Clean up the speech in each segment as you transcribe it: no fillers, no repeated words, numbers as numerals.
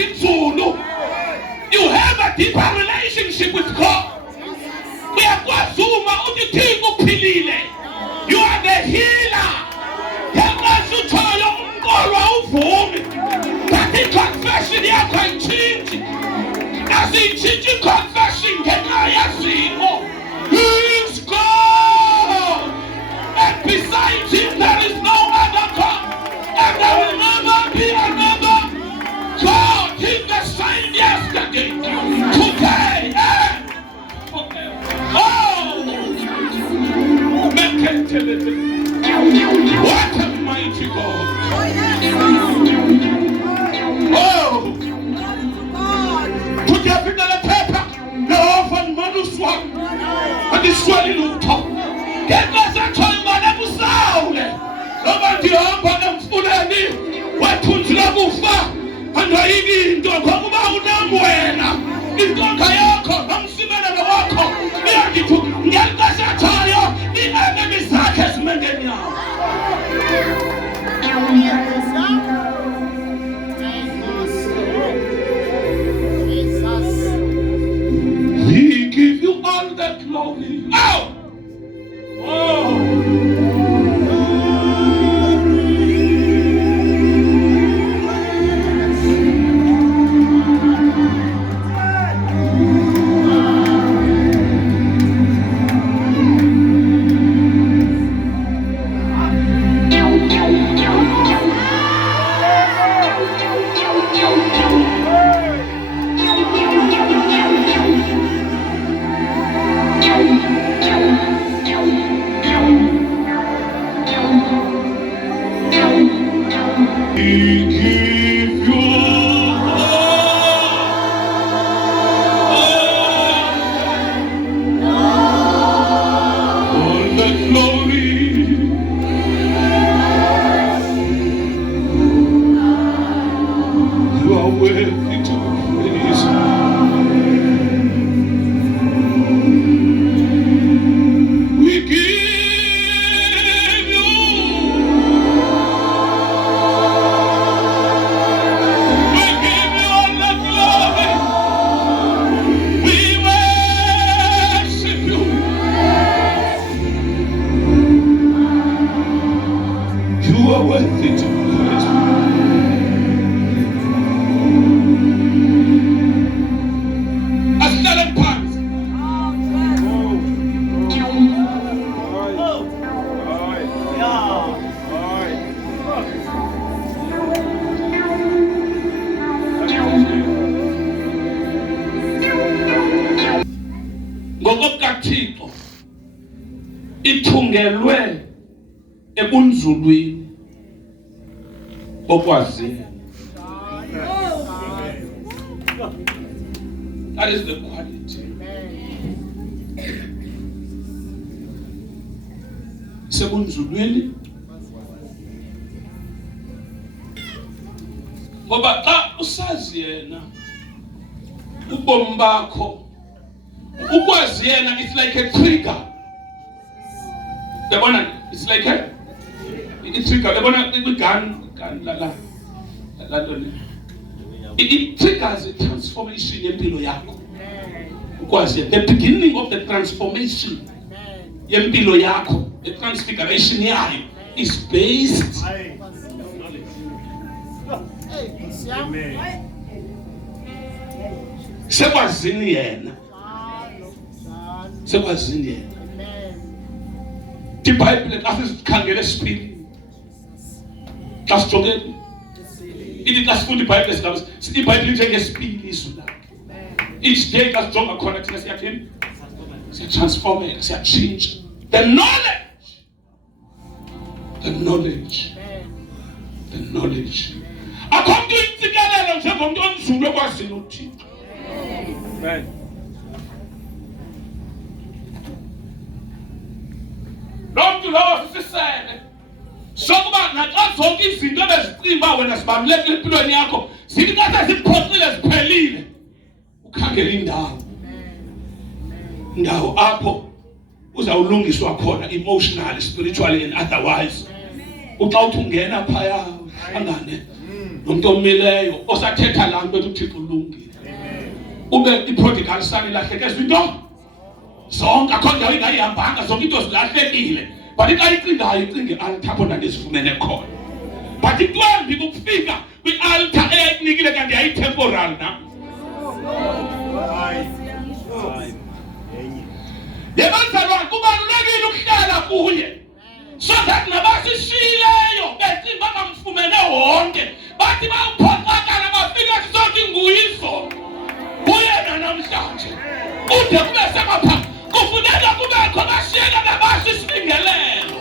inzulu. You have a deeper relationship with God. Uyakwazi uma uthixo uphilile. You are the healer. Yangathi uthola umqolo awuvumi. But i-confession yakho ayitshintshi. Asiyitshintshi i-confession ngenxa yezimo. He is God. And besides him there is no other God. And there will never be another God. He's the same yesterday, today, and forever. Oh! What a mighty God. Oh! Put your finger on the paper. The orphan man who swam. And the swelling will talk. Get us a child, man, and Saule. Nobody hamba nemfuleni. Wathunjula kufa. Andayini intonga kuba unamwena. Intonga yakho nomsimelelo wakho. Ngiyathi ngiyakashathayo i-enemy zakhe esimendeni yawo. We give you all the glory. Oh! Oh! NgokukaThixo ithungelwe ebunzulwini bokwaziyo. That is the quality. Sebunzulwini ngoba xa usazi yena ubomi bakho ukwazi yena, it's like a trigger. It's like a trigger. It triggers a transformation yempilo yakho. Ukwazi the beginning of the transformation yempilo yakho, the transfiguration yayo is based sekwazini yena. Sekwazini yena. iBhayibheli asikhangele sipili. Xa sijonge ithi xa sifunda iBhayibheli silazi iBhayibheli njengesipili izwi lakhe. Each day xa sijonga khona thina siyathini? Siyatransformeka, siyatshintsha. The knowledge. Akho mntu intsikelelo njengomntu onzulu ekwaziyo uThixo. Amen. Lonke lo sisele sokuba naxa zonke izinto ebezicinga wena sibalulekile empilweni yakho zithi xa seziphoxile ziphelile ukhangela indawo apho uzawulungiswa khona emotionally, spiritually and otherwise. Uxa uthi ungena phaya hlangane umuntu omileyo osathetha la nto uThixo ulungile. Ube i-prodigal son ilahleke izinto zonke akho ndawo ingayihambanga zonke into zilahlekile. But ikayicingayo icinge altar khona nesifumene khona. But ikwambi ukufika kwi-altar eyayinikile kanti yayi-temporal na. Yebazalwane kubalulekile ukuhlala kuye. So that nabasishileyo bethi bakamfumene wonke bathi bawuphokakala bafika sonke nguyizolo uyena namhlanje kude kube semapha kufuneka kubekho bashiyeka nabasisilingelelo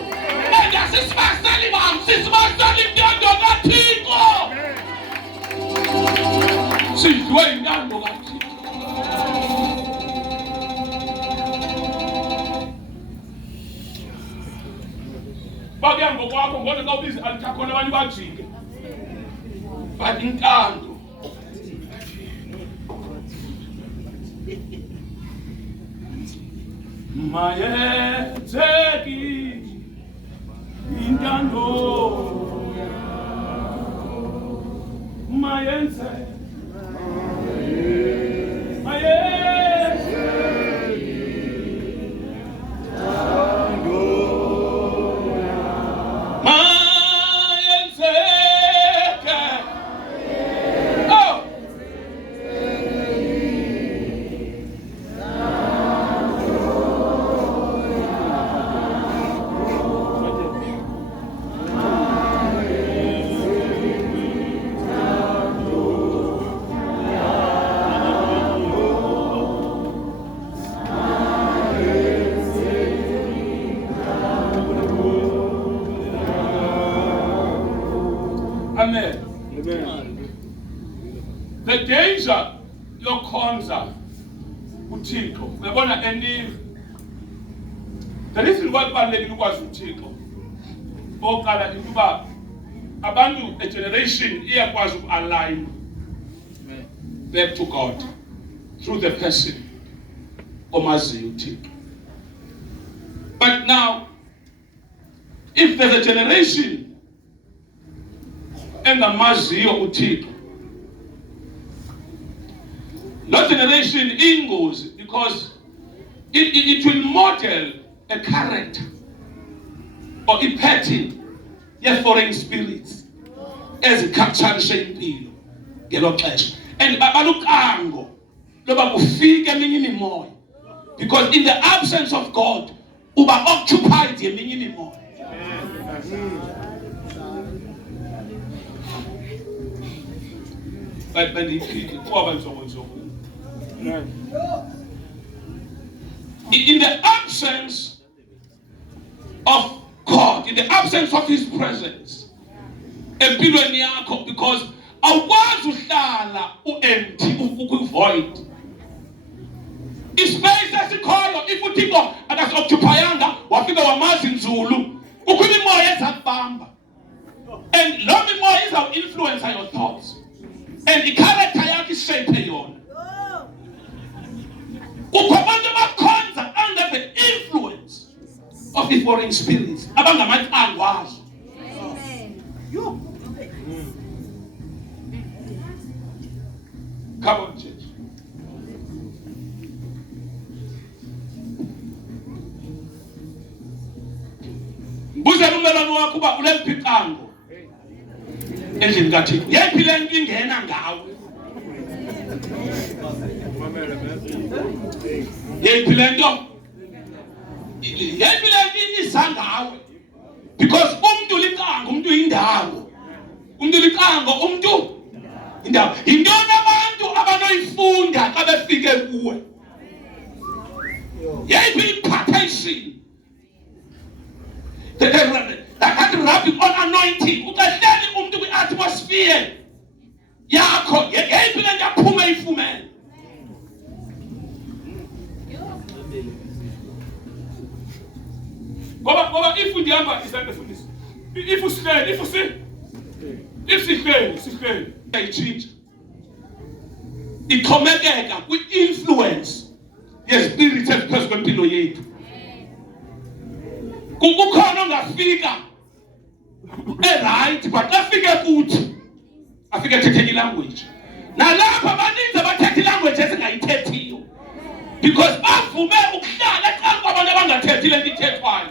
engasisibasali bam sisibasali intando kaThixo sidliwe intando kaThixo. Bakuya ngokwakho ngone kawubiza altar khona abantu bajike. But intando mayenzeki intando mayenzeki Amen. The danger yokhonza uThixo. Uyabona endini. The reason why kubalulekile ukwazi uThixo. Oqala ukuba abantu a generation iyakwazi uku-align back to God through the person omaziyo uThixo. But now if there's a generation engamaziyo uThixo, no generation ingozi because it will model a character or a pattern ye foreign spirits ezikapturisha impilo ngelo xesha and balukango loba kufike eminye imimoya because in the absence of God uba occupied yeminye imimoya. In the absence of God, in the absence of His presence, empilweni yakho because awukwazi uhlala empty void. Ispace esikhoyo if uThixo akasoccupyanga wafika wamazi nzulu ukho imimoya ezakubamba and lo mimoya izawu influence your thoughts. And the character yakho ishape yona. Ukwabantu bakhonza under the influence of the foreign spirits. Abangamathangwa wazo. Yo. Come on, church. Buza ummelwane wakho uba ulempiqango. Endlini kaThixo. Yephi le nto ingena ngawe? Yephi le nto? Yephi le nto iza ngawe? Because umuntu liqango, umuntu indawo. Umuntu liqango, umuntu indawo. Intona abantu abanoyifunda xa befike kuwe. Yephi impartation? That rapid on anointing. Ukahleli umuntu kwi-atmosphere yakho. Yephi le nto aphume ifumene. Ngoba if ndihamba isande fundisi. If sihleli ayitshintsha. Ixhomekeka kwi-influence yespirit ephezu kwempilo yethu. Kukhona ongafika right but afike kuthi afike ethethe language. Nalapha abaninzi abathethe language ezingayithethiyo because bavume ukuhlala eqala kwabantu abangathethi le nto ithethwayo.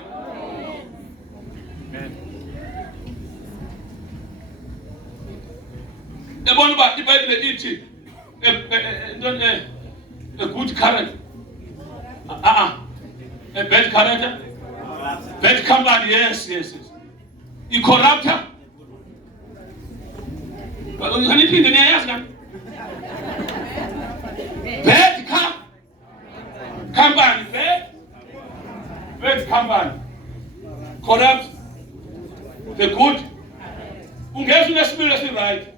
Yabona uba iBhayibhile ithi a good character, a bad character, bad company, yes. A corrupter. Can you think the name? Bad company, bad company, corrupt, the good. Who gets the spirit right?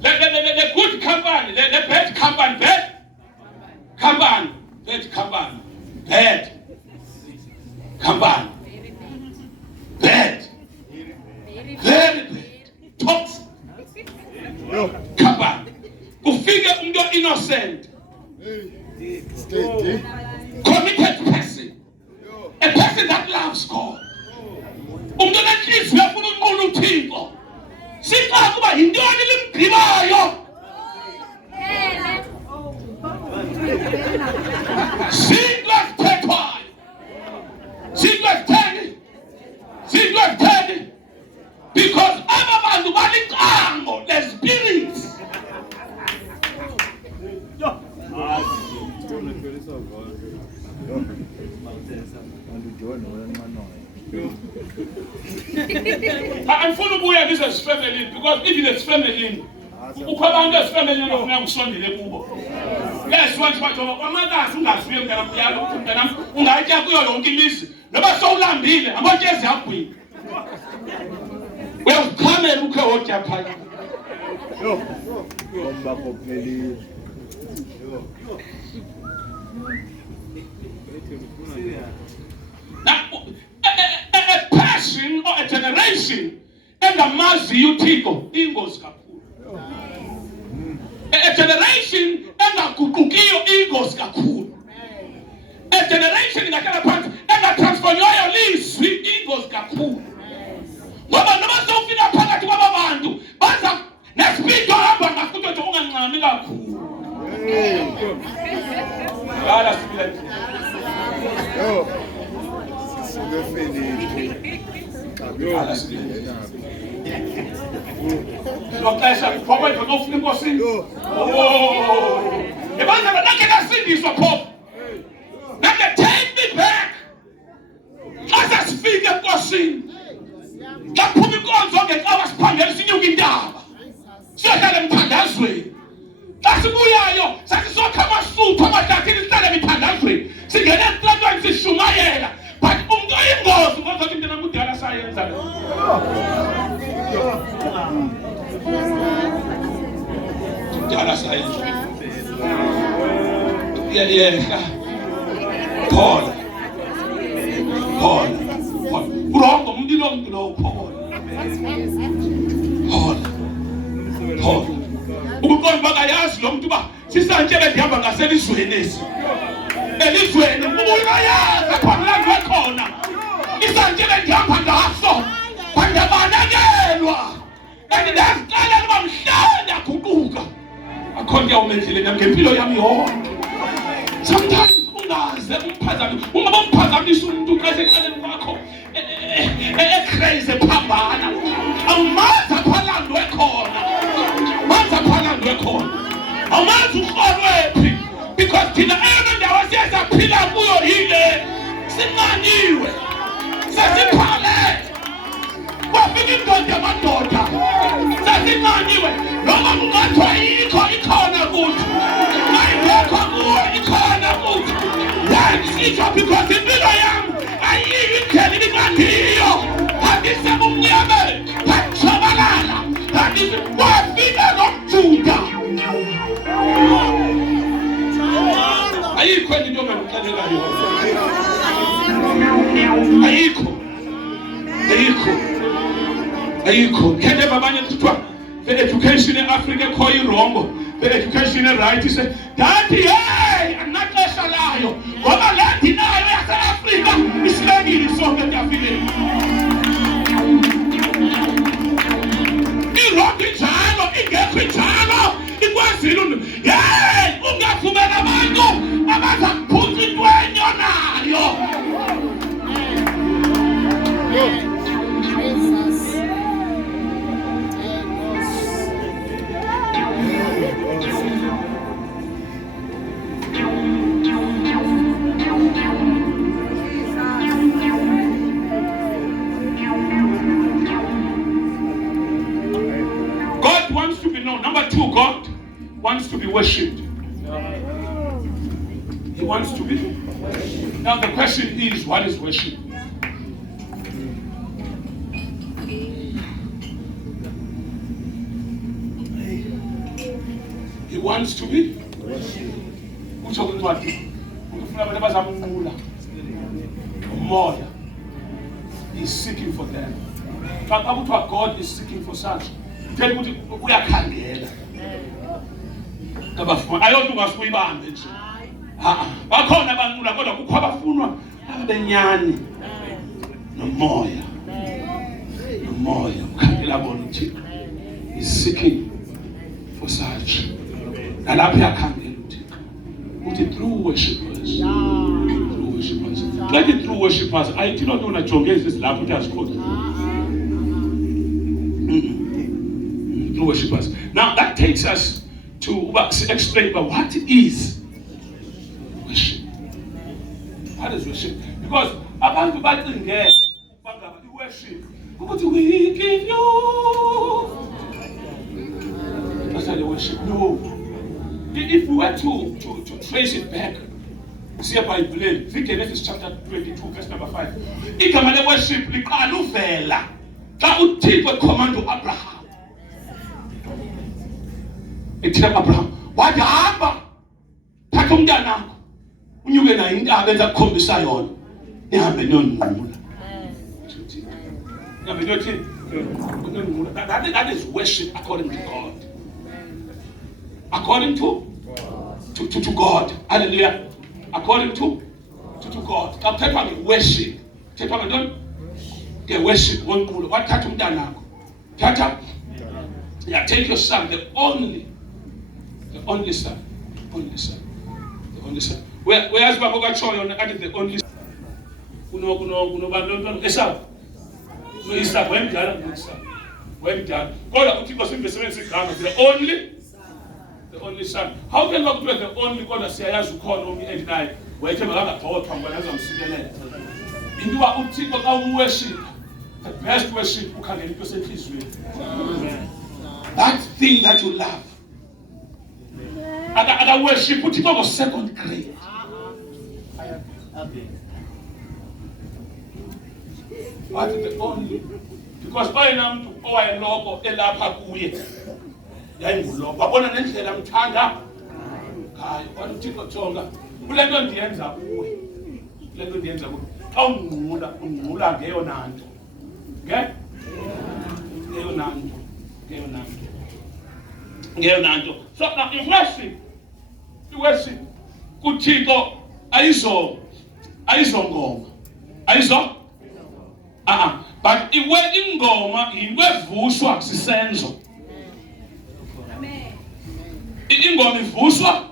The good company, the bad company, bad company, bad company, bad company, bad, very bad, toxic company. Ufike umuntu innocent, committed person, a person that loves God. Umuntu onenhliziyo efuna ukunqula uThixo. Sika kuba yintoni limgqibayo. Singles because abantu baliqango the spirits. Angifuna ubuya this family because if it's family ukho abantu esifamily abafuna ukusondela kubo. Yes, wathi bathi amakazi ungasuye mntana kuyalo ukuthi mntana ungayitya kuyo yonke imizi noba sowulambile amantshezi agwini. Uyakhamela ukhe wotya phaya. Bomba kophelile. A person or a generation engamaziyo uThixo ingozi kakhulu. A generation engaguqukiyo ingozi kakhulu. A generation ingakhala phansi engatransformwayo lizwi ingozi kakhulu. Ngoba noma sewufika phakathi kwabantu baza nespeed ohamba ngafuthi ukuthi ungancami kakhulu. Ngala sibile. Ngala sibile. Lokasha phoba ngofuna inkosini. Ebanza banake kasindiswa phoba. Nake take me back. Asa sifike enkosini. Laphuma inkonzo ngekawa siphangela sinyuka intaba. Siyahlala emthandazweni. Sasibuyayo sasizokha amasuthu amadlathini sihlale emthandazweni. Singena esitratweni sishumayela. But umuntu oyingozi ngoba into namudala sayenza. Dala sayenza. Yeah. Paul. Urongo umuntu lo Paul. Ukuqonda bakayazi lo muntu ba sisantshele ndihamba ngaselizweni esi. Elizweni ubuyayazi phakathi kwekhona. Isantshele ndihamba ngaso. Bandabanakelwa. Andidazicala noma mhlanje aguquka. Akhona yawumenzile ngempilo yami yonke. Sometimes ungaze umphazamisa. Uma umphazamisa umuntu kaseceleni kwakho crazy phambana. Awumazi aphalandwe khona. Awumazi uqolwephi because thina eyona ndawo siyaphila kuyo yile sinqaniwe. Sesiphale. Wafika indoda yamadoda. Sesinqaniwe. Noma kungathwa yikho ikhona kuthi. Ayikho kuwe ikhona kuthi. Yangisiza because impilo yami ayiyi indlela ibingandiyo. Angisebumnyama. Bachabalala. Wafika nomjuda. Ayikho into engikuxelelayo. Ayikho. Kende babanye kuthiwa the education in Africa khoyi wrong. The education right is daddy hey anaxesha layo. Ngoba lethi nayo yase Africa isilengile sonke kuyafika. wants to be worshipped. He wants to be. Now the question is, what is worship? He wants to be. He's seeking for them. God is seeking for such. Tell me, we are candela. I don't know what's going on. Bakhona abantu kodwa kukho abafunwa abenyani nomoya ukhangela bona uThixo is seeking for such. Nalapho yakhangela uThixo uthi through worshipers. Like through worshipers, I did not know that John Gates is lapho uthi azikhoda. Through worshipers. Now that takes us to explain about what is worship. What is worship? Because abantu bacinge bangaba worship ukuthi we give you. That's not the worship. No. If we were to trace it back, see by Bible, Genesis chapter 22, verse number 5. Igama le worship liqala uvela xa uThixo ecommand Abraham. Ethina Abraham, wathi hamba thatha umntanakho unyuke naye intaba enza kukhombisa yona nihambe niyonqula. That is worship according to God. According to God. Hallelujah. According to God. Come take on worship. Take on don't get worship one cool. What thatha umntanakho? Thatha. Yeah, take your son, the only son. Whereas Baboga Choy added the only son. Kuno bantu Esau. No Isaac went down. God uThixo simbesebenza igama the only son. How can God be the only God asiyayazi ukhona omi-89 wethe makangagxothwa ngoba azamsikelela. Induwa uThixo xa worship, the best worship ukhangela into esenhliziyweni. That thing that you love. Other worship uThixo was second grade. What is the only? Because oyena mntu owayeloko elapha kuye yayinguloko wabona nendlela amthanda ngayo kwathi uThixo jonga kule nto ndiyenza kuwe xa ungqula ngeyona nto ngeyona nto. So now in worship kuThixo ayizongoma but ingoma yinto evushwa sisenzo. Ingoma ivuswa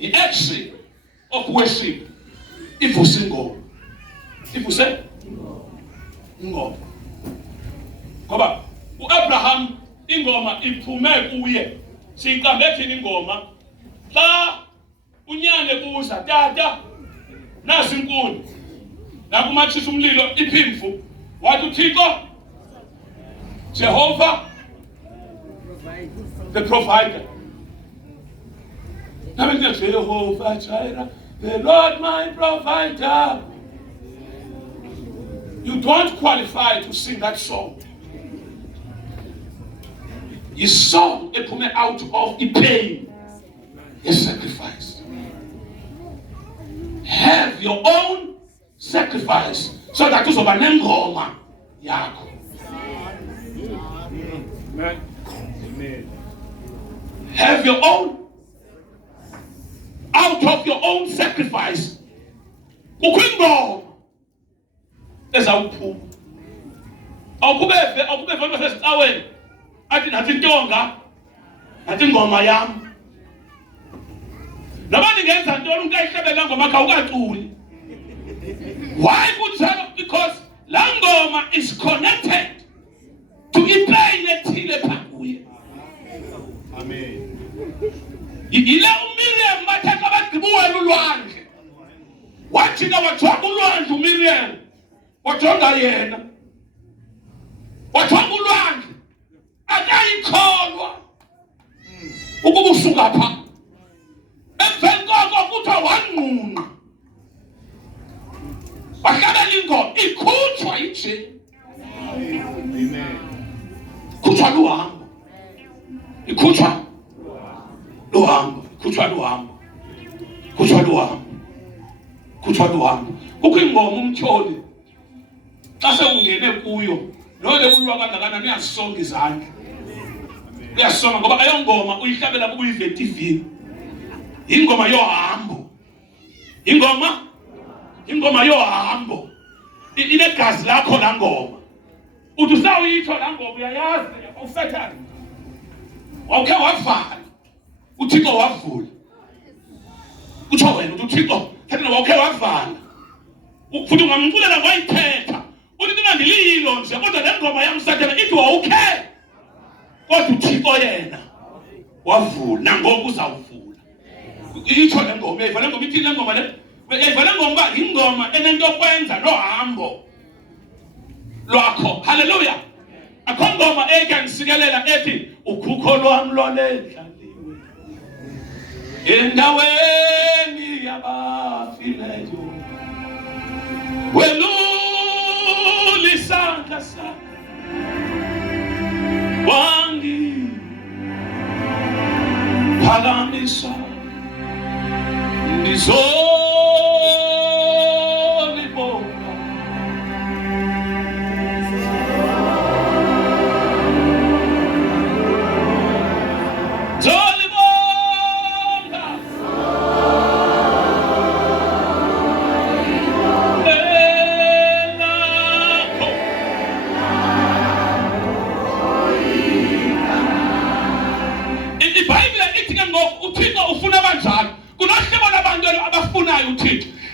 i-action of worship ivuse ingoma. Ivuse ingoma ngoba uAbraham ingoma iphume kuye. Siyiqambe thina ingoma xa unyane kuza tata nasi inkuni nakumathisa umlilo iphimfu wathi uThixo Jehovah the provider. Jehovah Jireh, the Lord my provider. You don't qualify to sing that song. His song is coming out of the pain, a sacrifice. Have your own sacrifice so that you can ngoma yakho. Amen. Have your own. Out of your own sacrifice. Ukwingoma ezawuphuma. Awukubeve vona sesicaweni. Athi nathi intonga. Nathi ingoma yami. Nabani ngenza ntoni umuntu ayihlebela ngoma akhe awukaculi. Why kunjalo? Because la ngoma is connected to ipain ethile phakuye. Amen. Ile uMiriam bathatha bagqibuwela ulwandle. Wathi na wajonga ulwandle uMiriam. Wajonga yena. Wajonga ulwandle. Akayikholwa. Ukuba usuka ngapha emveni koko kuthiwa wanqunqa wahlabela ingoma ikhutshwa ijeni. Khutshwa luhambo, ikhutshwa luhambo, ikhutshwa luhambo, ikhutshwa luhambo, ikhutshwa luhambo. Kukho ingoma umtyholi xa sewungene kuyo lole kulwa kangakanani uyazisonga izandla, uyasonga ngoba ayongoma uyihlabela kuba uyive TV. Ingoma yohambo, ingoma yohambo, inegazi lakho la ngoma. Uthi usawuyitsho la ngoma uyayazi usathane wawukhe wavala uThixo wavula. Utsho wena uthi uThixo thina wawukhe wavala futhi ungamculela ngayithetha uthi ndingandililo nje kodwa le ngoma yamsathana ithi wawukhe kodwa uThixo yena wavula nangoku uzawuvula. Itsho le ngoma eyiva le ngoma ithi le ngoma le eyiva le ngoma ingoma enento kwenza nohambo lwakho. Haleluya. Akho ngoma ekangisikelela ethi ukhukho lwami lwalendlaliwe endaweni yabafileyo welula isandla sakho wangiphakamisa ngizolibonga.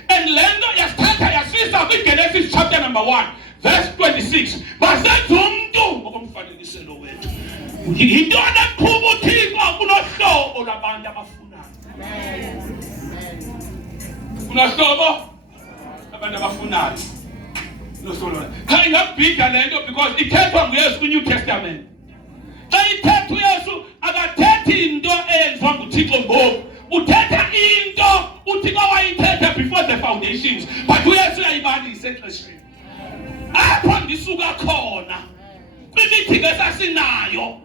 And lendo yasithatha yasisa kwiGenesis chapter number 1 verse 26. Basenza umuntu ngokomfanekiselo wethu. Yintona eqhuba uThixo kunohlobo labantu abafunayo. Kunohlobo abantu abafunayo. Kunohlobo. Cha ingabhida lento because ithethwa nguYesu kwiNew Testament. Xa ithetha uYesu akathethi into eyenziwa nguThixo ngoku. Uthetha into uThixo wayithetha before the foundations, but uYesu uyayibalisa exesheni. Apho ndisuka khona kwimithi esasinayo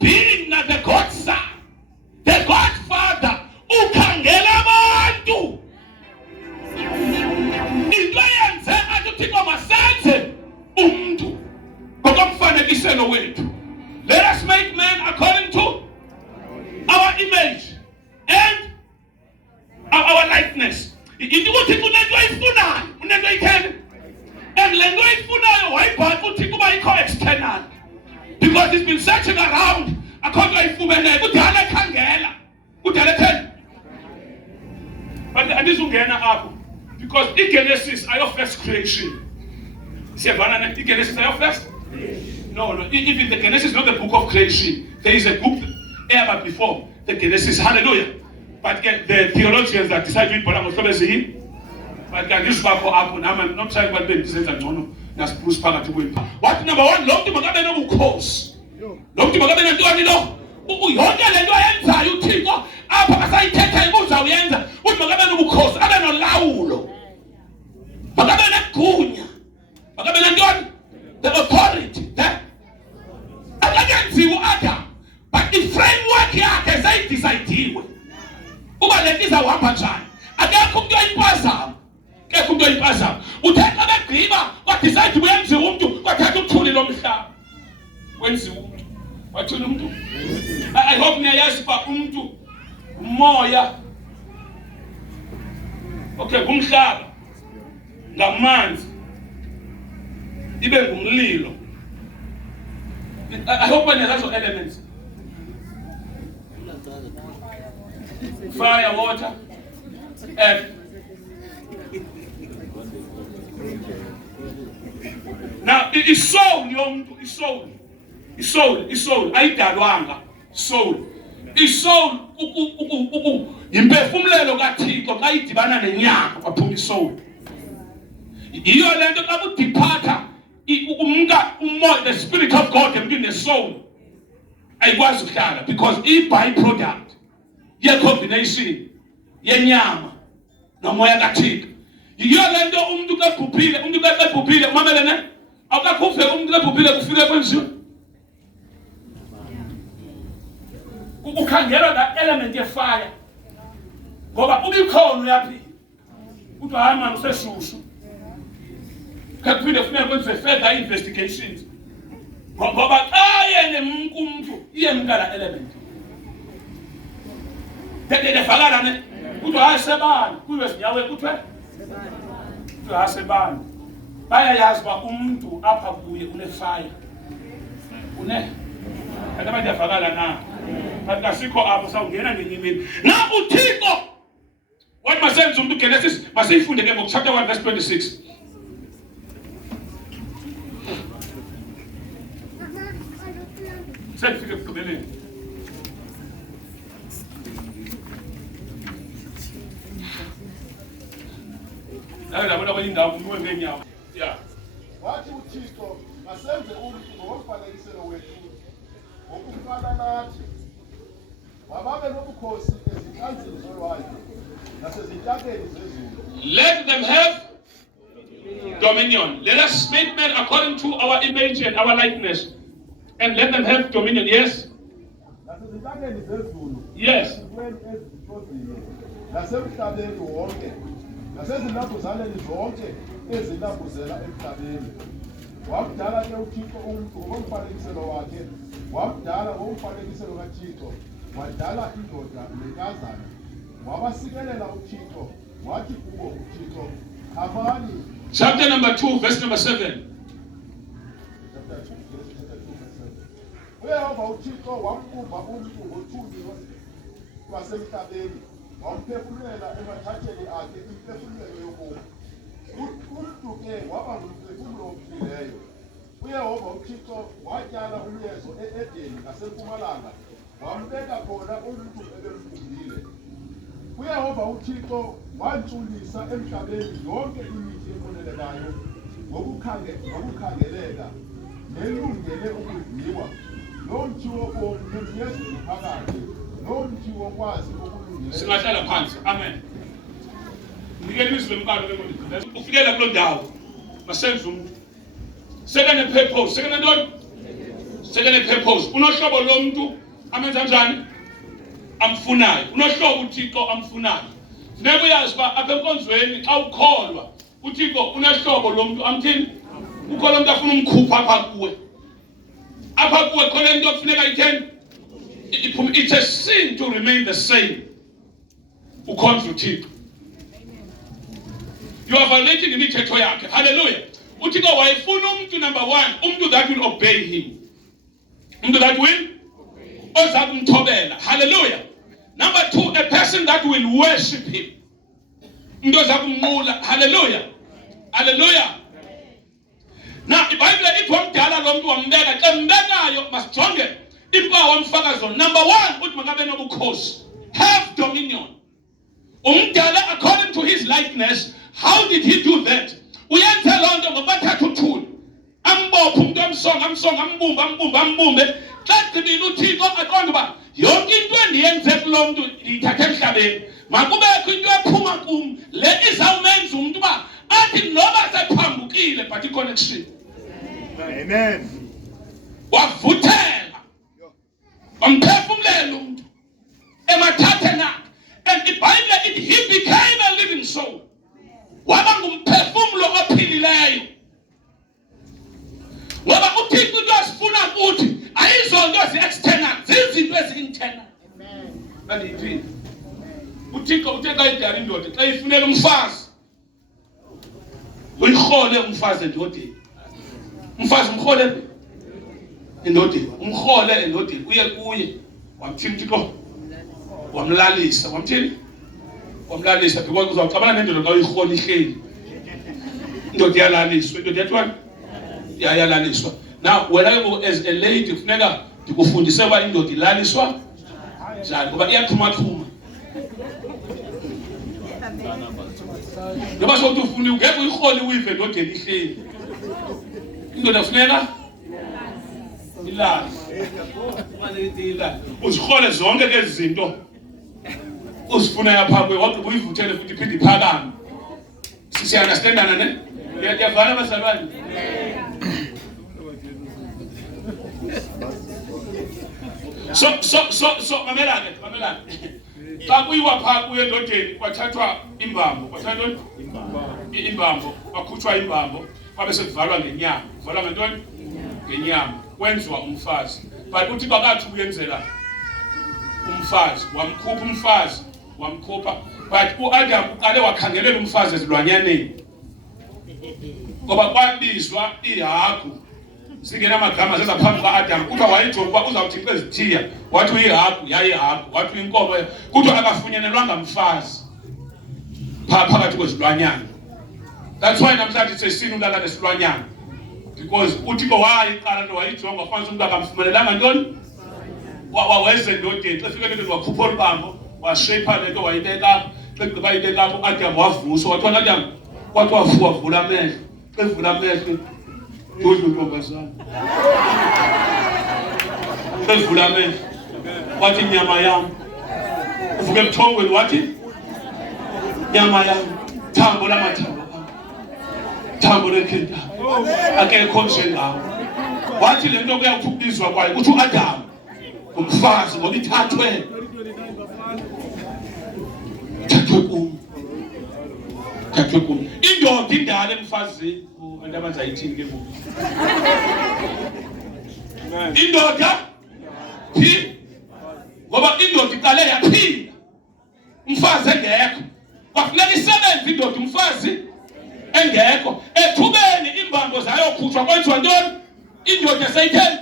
being na the Godson, the Godfather ukhangela abantu. Into yenze athi uThixo masenze umuntu ngokomfanekiselo wethu. Let us make man according to our image and our likeness. Into uThixo unento ayifunayo, unento ayithele. And le nto ayifunayo wayibhala uThixo uba ikho external. Because he's been searching around akho ayifumeneyo. Kudala ekhangela. Kudala ethele. But andizungena apho because iGenesis ayo first creation. Siyavana na iGenesis ayo first? No, even the Genesis is not the book of creation. There is a book ever before the Genesis. Hallelujah. But the theologians that decide to ibhala ngohlobo ezini but ngizibakho apho nama not trying to be ndisenza ngcono nasipruce phakathi kwempha. What number 1 lo mntu makabe nobukhosi. Lo mntu makabe nantoni lo? Yonke le nto ayenzayo uThixo apha akasayithetha ibuza uyenza. Uthi makabe nobukhosi, abe nolawulo. Makabe negunya. Makabe nantoni? The authority. Akakenziwa Adam. But the framework yakhe sayidecidiwe. Uba le nto uhamba njani? Akekho umuntu oyimpazamo. Akekho umuntu oyimpazamo. Utheka begqiba badecide wenziwe umuntu kwathatha uthuli lomhlaba. Wenziwe umuntu. Wathula umuntu. I hope niyayazi ba umuntu umoya. Okay, kumhlaba. Ngamanzi. Ibe ngumlilo. I hope niyazazi those elements. Fire, water, earth. Now, it's soul, yomuntu, it's soul. It's soul, it's soul. Ayidalwanga, soul. It's soul, imphefumulelo kaThixo xa idibana nenyama kwaphuma isoul. Iyo lento xa kudiphatha umka umoya, the spirit of God emntwini nesoul ayikwazi ukuhlala because i-byproduct ye-combination yenyama nomoya kaThixo. Yiyo lento umuntu ka bhubhile umamelene awukakhufe umuntu ka bhubhile kufike kwenziwe. Ukukhangelwa that element ye-fire ngoba ubikhona uyaphila. Uthi hayi manje useshushu. Kakuphinde kufuneka kwenziwe further investigations. Ngoba xa yena umuntu iyemkala element. Defakala ne uthi hayi sebani kuyiwe sinyawe kuthiwe uthi hayi sebani bayayazi uba umuntu apha kuye une-fire kanti abantu yafakala na kanti kasikho apho sawungena ngenye imini na uThixo wathi masenze umuntu uGenesis masiyifunde ke ngoku chapter 1 verse 26. Sefike ekugqibeleni. Ndabona kwenye indawo ngenyawo. Yeah. Wathi uThixo masenze umuntu ngokomfanekiselo wethu ngokumfana nathi. Wababe nobukhosi ezinhlanzini zolwandle nasezintabeni zezulu. Let them have dominion. Let us make men according to our image and our likeness. And let them have dominion. Yes? Nasezintabeni zezulu. Yes. Ezithozini nasemhlabeni wonke. Nasezinambuzaneni zonke ezinambuzela emhlabeni. Wamdala ke uThixo umuntu ngokomfanekiselo wakhe. Wamdala ngokomfanekiselo kaThixo. Wadala indoda nenkazana. Wabasikelela uThixo. Wathi kubo uThixo, "Hambani." Chapter number 2, verse number 7. Chapter 2, verse 7. Uyehova uThixo wambumba umuntu ngothuli lwasemhlabeni. Wamphefumulela emathatheni akhe imphefumulelo yobomi. Umuntu ke waba ngumphefumulo ophileyo. Uyehova uThixo watyala umyezo e-Edeni ngasempumalanga. Wambeka khona umuntu ebemfundile. Uyehova uThixo wantshulisa emhlabeni yonke imithi eqonelekayo ngokukhangeleka nelungele ukudliwa. Nomthi wobomi nemyezo ephakathi. Nomthi wokwazi okulungile. Singahlala phansi. Amen. Nikele ilizwi lomkalo lemondi. Ufikela kulo ndawo. Masenze umuntu. Sekane purpose. Sekane ntoni? Sekane purpose. Unohlobo lomuntu amenza kanjani? Amfunayo. Unohlobo uThixo amfunayo. Funeka uyazi uba apha enkonzweni xa ukholwa uThixo unohlobo lomuntu amthini? Ukhona umuntu afuna umkhupha apha kuwe. Apha kuwe khona into okufuneka itheni? It's a sin to remain the same. Ukhonza uThixo. You are violating imithetho yakhe. Hallelujah. uThixo wayefuna umuntu number 1, umuntu that will obey him. Umuntu that will oza kumthobela. Hallelujah. Number 2, a person that will worship him. Umuntu oza kumnqula. Hallelujah. Hallelujah. Now iBhayibhile ithi wamdala lo muntu wambeka. Xa mbekayo masijonge impawu wamfaka zona. Number 1 uthi makabe nobukhosi. Have dominion. Umdala according to his likeness. How did he do that? Uyenze loo nto ngobathatha uthuli. Ambophe umuntu ambumbe. Xa gqibile uThixo aqonde uba yonke into endiyenze kulo muntu ndiyithathe emhlabeni. Makubekho into ephuma kum le izawumenza umuntu uba athi noba sephambukile but i-connection. Amen. Wavuthela. Wamphefumulela umuntu. Emathatheni akhe. And iBhayibhile ithi he became a living soul. Waba ngumphefumulo ophilileyo. Ngoba uThixo into asifuna kuthi ayizonto ezi-external, zizinto ezi-internal. Amen. Bandiyiphi? uThixo uthe xa idala indoda xa ifunela umfazi uyirhole umfazi endodeni. Umfazi umrhole endodeni. Umrhole endodeni uye kuye wamthini uThixo wamlalisa. Wamthini? Wamlalisa because uzawuxabana nendoda xa uyirhole ihleli. Indoda iyalaliswa. Indoda yathwani? Yalaliswa. Now when I go as a lady kufuneka ndikufundise uba indoda ilaliswa njani ngoba iyaxhumaxhuma. Ngoba sokuthi ufuni ungeke uyirhole uyive endodeni ihleli. Indoda kufuneka ilale. Uzirhole zonke lezi zinto uzifuna yapha wagqiba uyivuthele futhi iphinde iphakame. Siya-understandana ne? Yavala bazalwane. So mamela. Xa kuyiwa phaa kuye endodeni kwathathwa imbambo, imbambo, kwakhutshwa imbambo, kwabe sekuvalwa ngenyama. Kuvalwa ngentoni? Ngenyama. Kwenziwa umfazi. But uThixo akathi uyenzela umfazi, wamkhupha umfazi, wamkhupha. But uAdam uqale wakhangelela umfazi ezilwanyaneni. Ngoba kwabizwa ihagu. Singena amagama seza phambi kaAdam, kuthiwa wayijonga ukuba uzawuthi ezithiya, wathi uyihagu, yayihagu, wathi uyinkomo, kuthiwa akafunyanelwanga mfazi phakathi kwezilwanyana. That's why namhlanje sesini ulala nesilwanyana, because uThixo wayiqala nto wayijonga kwanza umuntu akamfumanelanga ntoni, waweze endodeni. Xa fika endodeni wakhupha olubambo, washepha le nto wayibeka. Xa gqiba yibeka apho uAdam wavuswa, wathiwa uAdam kwathi wavula amehlo. Xa evula amehlo Dodlu ntombazana. Evula amehlo. Wathi inyama yami. Uvuke ebuthongweni wathi nyama yami. Thambo lamathambo ami. Thambo lekhenda. Akekho njengawe. Wathi le nto kuya ukubizwa kwayo kuthi uAdam umfazi ngoba ithathwe kum. Indoda indala emfazini. Abantu abazayithini ke ngoku? Indoda phi? Ngoba indoda iqale yaphila. Umfazi engekho. Kwafuneka isebenze indoda umfazi engekho. Ethubeni imbambo zayokhutshwa kwenziwa ntoni? Indoda seyitheni?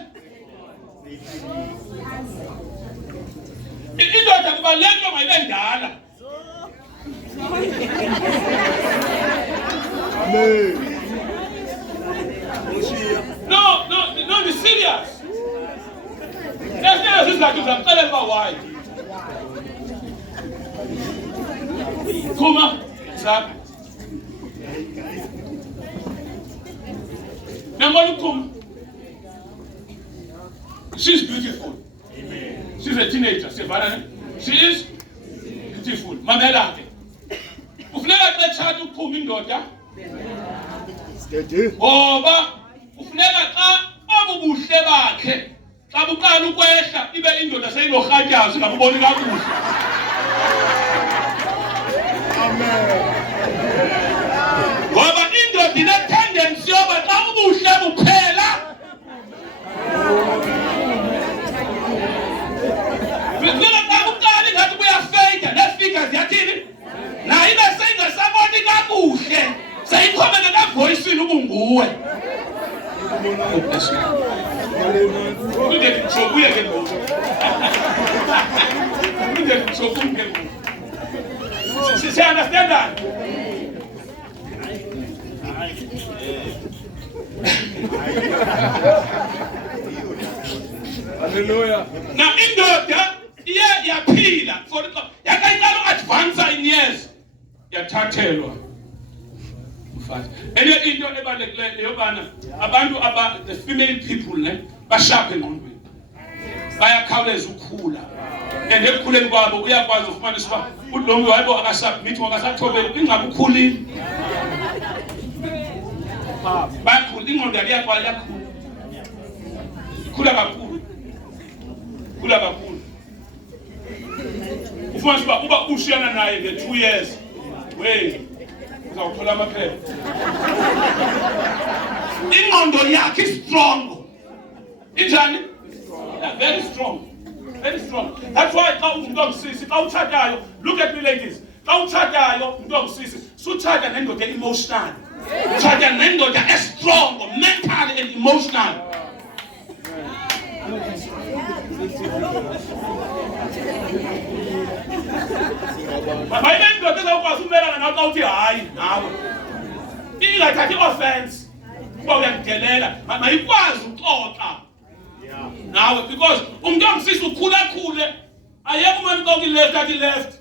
Indoda kubalulekile mayibe ndala. Amen. No, be serious. That's not just like I'm telling about why. Kuma, sir. Number come. She's beautiful. Amen. She's a teenager. She is beautiful. Mamela. Ufuneka xa uphuma indoda. Ngoba ufuneka xa obubuhle bakhe xa buqala ukwehla ibe indoda seyinohatyazo ngabuboni kakuhle. Amen. Ngoba indoda ine-tendency yoba xa ubuhle buphela kufuneka xa buqala ingathi buyafeyida neefika ziyathini nayo ibe seyingasaboni kakuhle seyikhomele nevoyisini ubunguwe. Kunde kuchokuye ke ngoku. Kunde kuchokuye ke ngoku. Si understand that? Hallelujah. Now indoda iye yaphila for yakayiqala advance in years yathathelwa. Enye into ebalulekileyo yobana abantu the female people ne bashaphe engqondweni. Bayakhawuleza ukukhula. And ekukhuleni kwabo uyakwazi ufumanisa uba uDlombe wayibo akasubmit akasathobeli ingqaba ukhulile. Bakhula ingqondo yakhula yakhula. Khula kakhulu. Khula kakhulu. Ufumanisa uba ushiyana naye nge2 years. Wey uzawuthola amaphepha. Ingqondo yakhe strong. Injani? Yeah, very strong. Very strong. That's why xa umuntu omsisi xa utshatayo, look at me ladies. Xa utshatayo umuntu omsisi, sutshata nendoda emotional. Utshata nendoda strong mentally and emotional. Maybe indoda ezawukwazi umelana nawe xa uthi hayi nawe. Ingathathi offense. Kuba uyandidelela. Mayikwazi uxoxa. Nawe because umuntu omsisi ukhule ayeke umani xa uthi left athi left.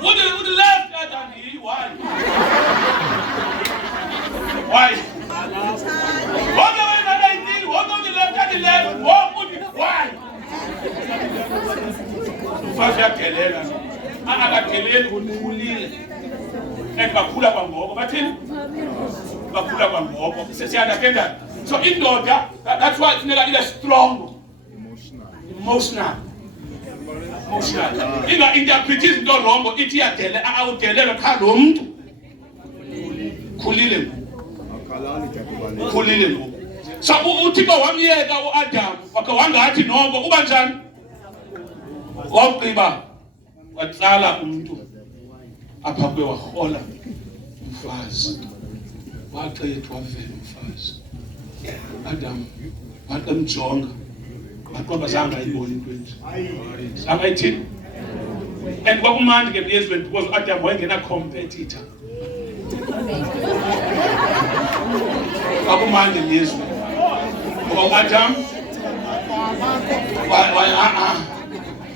Uthi left athi why? Why? Wonke wena lady, wonke uthi left athi left, wonke uthi why? Ufazi yadelela. akadeleli ukhulile. Bakhula kwangoko. Bathini? Bakhula kwangoko. Siyaunderstand. So indoda, that's why funeka ibe strong. Emotional. Inga interpret izinto wrong ithi yadele awudelelwe cha lo muntu. Khulile. Khulile ngoku. So uThixo wamyeka uAdam wakhe wangathi noko uba njani? Waqhiba watsala umuntu apha kwe wahola umfazi. Waqethwa wavela umfazi. Adam waqemjonga. Waqoba zanga ayibona into enje. Angayithini? And kwakumandi ke bezweni because Adam wayengena competitor. Kwakumandi bezweni. Ngoba Adam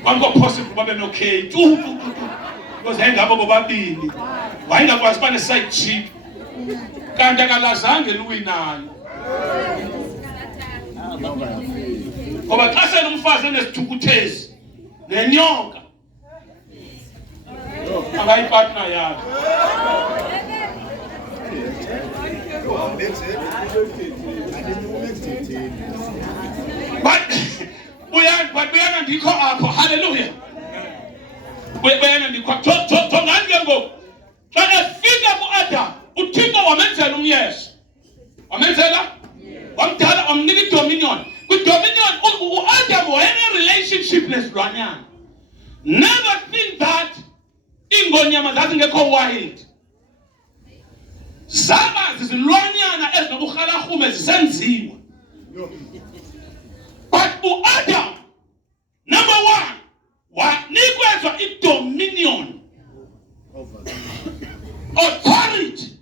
Wango possible babe no K. Because hengabo bobabili. Wayengakwazi bane side chick. Kanti akalazange luwinani. Ngoba xa sele umfazi enesithukuthezi nenyoka angayipartner yakhe. But buyana ndikho apho. Hallelujah. Buyana ndikho. Jongani ke ngoku. Xa efika kuAdam, uThixo wamenzela umyeso. Wamenzela? Wamdala wamnika dominion. With dominion, uAdam wayene relationship nesilwanyana. Never think that ingonyama zazingekho wild. Zaba zizilwanyana ezinoburhalarhume zisenziwa. But uAdam, number one, wanikezwa i-dominion, authority,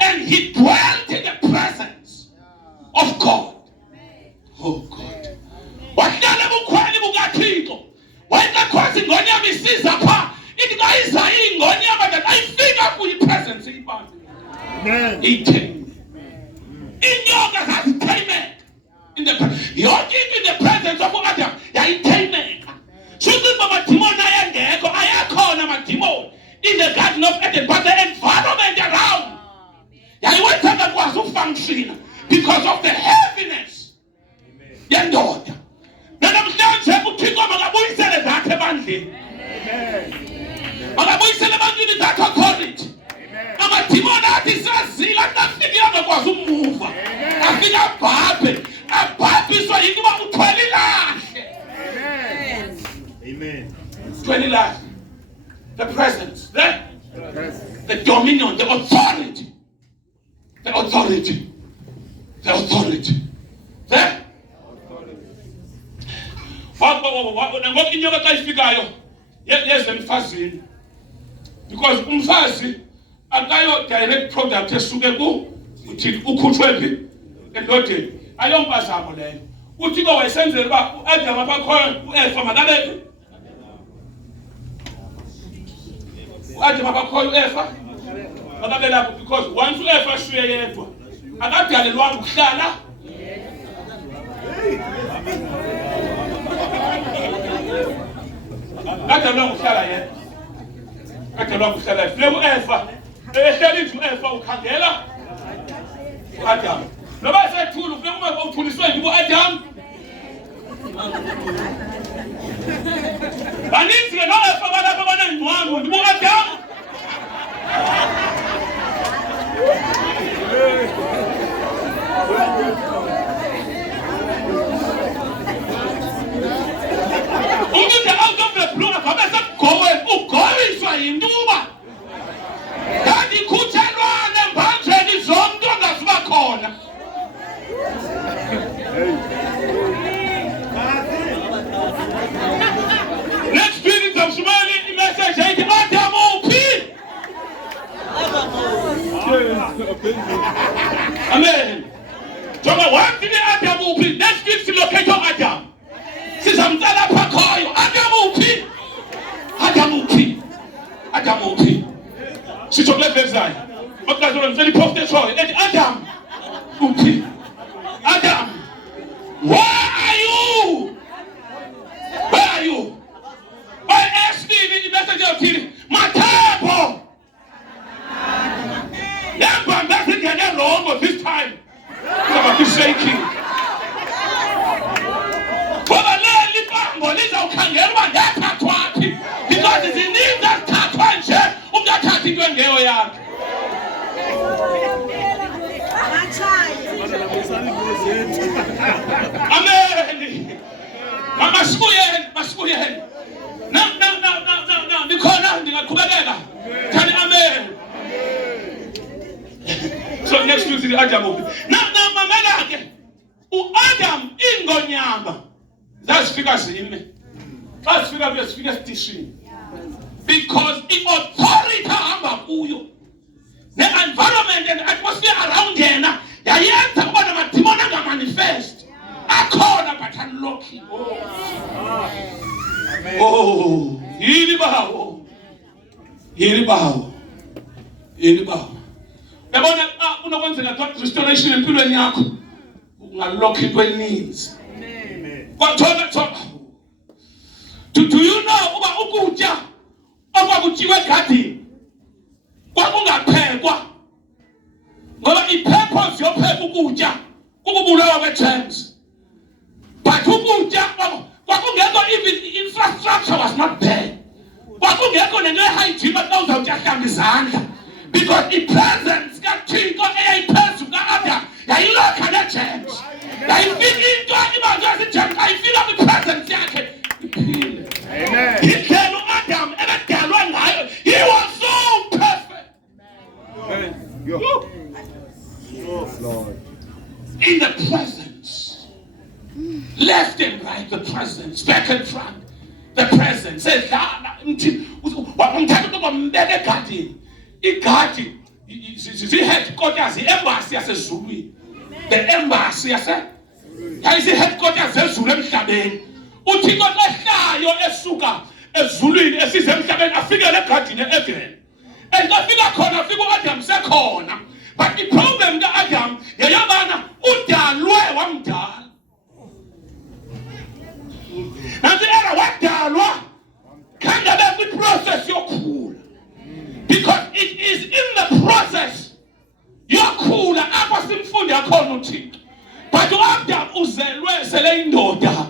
and he dwelt in the presence of God. Oh God. Wahlala bukhwani bukaThixo. Wayengakwazi ingonyama isiza pha. Ithi kayiza ingonyama that ayifika kuyi-presence ibantu. Amen. Ithembe. Inyoka zazithemeka. In the presence of Adam, yayithemeka. Shuthi amadimoni ayengekho, ayakhona amadimoni in the Garden of Eden, but the environment around yayiwethanga kwazi ufunction because of the heaviness yendoda. Namhlanje uThixo makabuyisele zakhe ebandleni. Makabuyisele ebantwini zakhe authority. Amadimoni athi sazila afika angakwazi umuva. Afika abhabhe. Abhabhiswa yinto uba uthwele ilahle. Amen. Uthwele ilahle. The presence, the dominion, the authority. The authority. The authority. The ngoku inyoka xa ifikayo yeze emfazini. Because umfazi akayo direct product esuke uthi ukhutshwe phi endodeni. Ayompazamo leyo. Uthixo wayesenzela uba uAdam abakhoyo uEva makabephi. uAdam abakhoyo uEva makabe lapho because once uEva shuye yedwa akadalelwanga ukuhlala. Akadalelwanga ukuhlala yedwa. Akadalelwanga ukuhlala yedwa. uEva ehleli nje uEva ukhangela uAdam. Noba sethulu ufuna uma uthuliswe yini uAdam? Baninzi ke noEva balapha abanengcwangu ndi uAdam. Umuntu out of the blue akabe segowe ugoliswa yintuba. Kanti ikhutshelwane mbanjeni zonke ongaziba khona. Next week of Shumani message ethi Adam uphi? Amen. Jonga wathi Adam uphi? Next week silocate Adam. Sizamtsala pha khoyo. Adam uphi? Adam uphi? Adam Masibuyeni. Na nikhona ndingaqhubekeka. Thani amen. So next week the Adam will be. Na mamela ke. Adam ingonyama. Zasifika zime. Zasifika besifika station. Because the authority hamba kuyo. The environment and atmosphere around yena yayenza kuba namadimoni angamanifest. Akhona but unlocking. Oh, yini bawo. Yabona unokwenzeka restoration empilweni yakho. Ungalokho into eninzi. Kwathola. Do you know uba ukutya okwakutyiwe egadini kwakungaphekwa ngoba i-purpose yopheka ukutya kukubulawa kwe-germs, but ukutya kwakungekho, even infrastructure was not there. Kwakungekho nento ye-hygiene xa uzawutya hlamba izandla, because i-presence kaThixo eyayiphezu ka-Adam yayilokha ne-germs. Yayifika into ibanjwe yasi-germs, ayifika kwi-presence yakhe iphile. Indlela u-Adam ebedalwa ngayo, he was so perfect. Lord. In the presence, left and right, the presence, back and front, the presence. Says headquarters, the embassy yasezulwini. The embassy headquarters ezulu emhlabeni. UThixo lehlayo esuka ezulwini esize emhlabeni afike egadini eEden. And afika khona afika uAdam sekhona. But the problem ka Adam yayabana udalwe wamdala. Nanti era wadalwa kangabe kwi process yokhula. Because it is in the process yokhula apho simfundo yakhona uThixo. But uAdam uzelwe sele indoda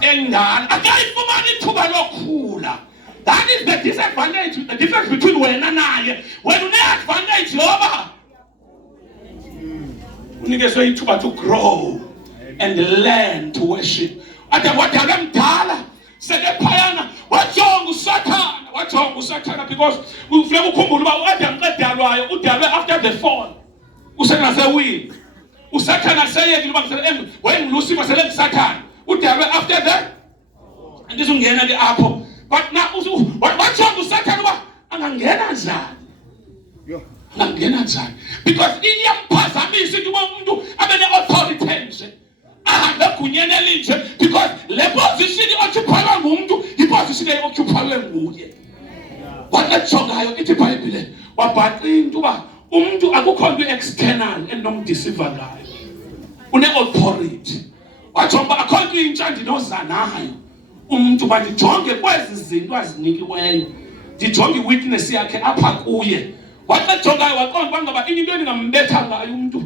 engala akayifumana ithuba lokhula. That is the disadvantage, the difference between wena naye. When you have advantage yoba unikezwe ithuba to grow and learn to worship. Adam wadala mdala sekephayana wajonga usathana because ufuna ukukhumbula uba uAdam qedalwayo udalwe after the fall. Usengasewini. Usathana seyekile uba when Lucifer sele kusathana udalwe after that. Andizungena ke apho. But now, what you Satan about? Angangena njani? Because iyamphazamisa into umuntu abene authority. Ahambe kunyene linje because le position occupywa ngumuntu iposition occupywe nguye. Wayejongayo ithi iBhayibhile wabhala into ba umuntu akukho into external enomdeceiver ngayo. Une authority. Wajonga akho into intsha nayo. Umuntu bandijonge kwezi zinto azinikiweyo, ndijonge weakness yakhe apha kuye. Waxejongayo waqonda ngaba into endingambetha ngayo umuntu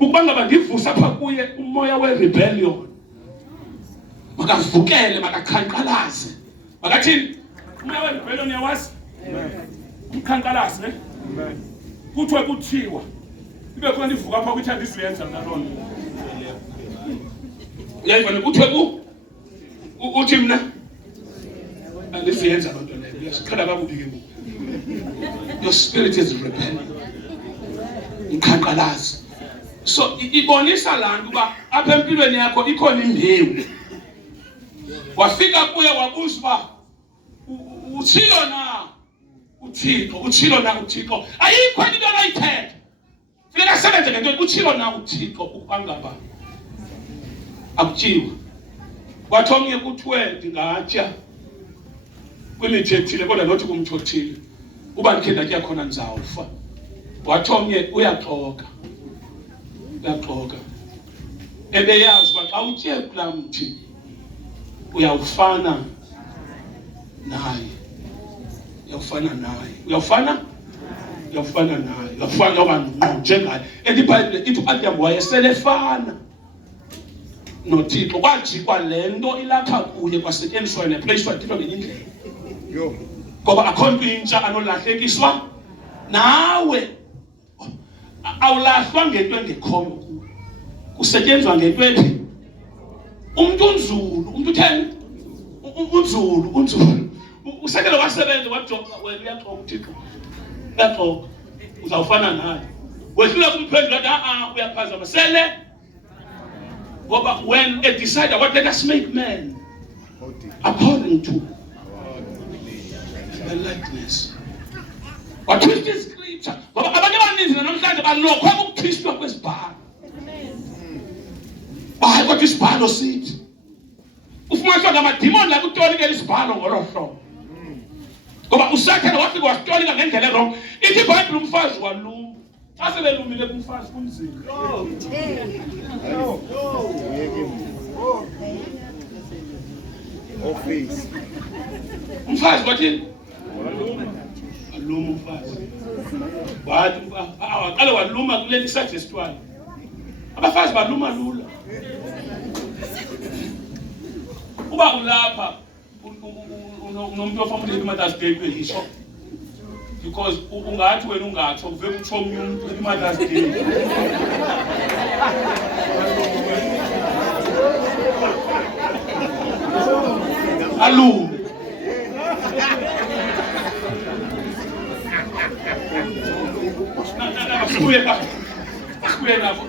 ukuba ngaba ndivusa apha kuye umoya we-rebellion. Makavukele, makaqhankqalaze. Makathini? Umoya we-rebellion yawazi? Umkhankalazi, ne? Kuthiwe kuthiwa. Ibe khona ndivuka apha kuthi andisuyenza ngaloo nto. Yayibona kuthiwe uthi mina andisiyenza loo nto leyo. Uyasiqhela kakubi ke ngoku. Your spirit is rebellion. Umkhankalazi. So ibonisa laa nto uba apha empilweni yakho ikhona imbewu. Wafika kuye wabuza uba utshilo na uThixo. Ayikho into onayithetha. Funeka asebenze ngento utshilo na uThixo ukubangaba akuthiwa. Kwathi omnye kuthiwe ndingatya kwimithi ethile kodwa nothi kumthi othile. Uba ndikhe ndatya khona ndizawufa. Wathi omnye uyaxoka. Ebeyazi uba xa utye kulaa mthi uyawufana naye. Uyawufana yoba ngqo njengaye. And iBhayibhile ithi uAdam wayeselefana noThixo. Kwajikwa le nto ilapha kuye kwasetyenziswa nepleyiswa ithixo ngenye indlela. Ngoba akho nto intsha anolahlekiswa nawe. Awulahlwa ngento engekhoyo kuwe. Kusetyenzwa ngento ethi umuntu unzulu, umuntu utheni? Unzulu. Usekele wasebenza wajoka wena uyaxoka uThixo. Uyaxoka. Uzawufana naye. Wehlula kumphendula athi uyaphazama sele. Ngoba when a decider what let us make man according to the likeness. What is this scripture? Ngoba abantu abaninzi namhlanje balokho ukukhristwa kwesibhalo. Hayi kodwa isibhalo sithi. Ufumaniswa ngamadimoni la kutolikela isibhalo ngolo hlobo. Ngoba usathana wafika wasitolika ngendlela wrong. Ithi iBhayibheli umfazi waluma. Xa sebelumile kumfazi kunzima. Office. Umfazi wathini? Waluma umfazi. Wathi aqale waluma kule suggestiwayo. Abafazi baluma lula. Uba ulapha unomuntu ofuna iMother's Day kuyisho. Because ungathi wena ungatsho uveke utsho omnye umuntu iMother's Day. Alume. Sibuye nabo.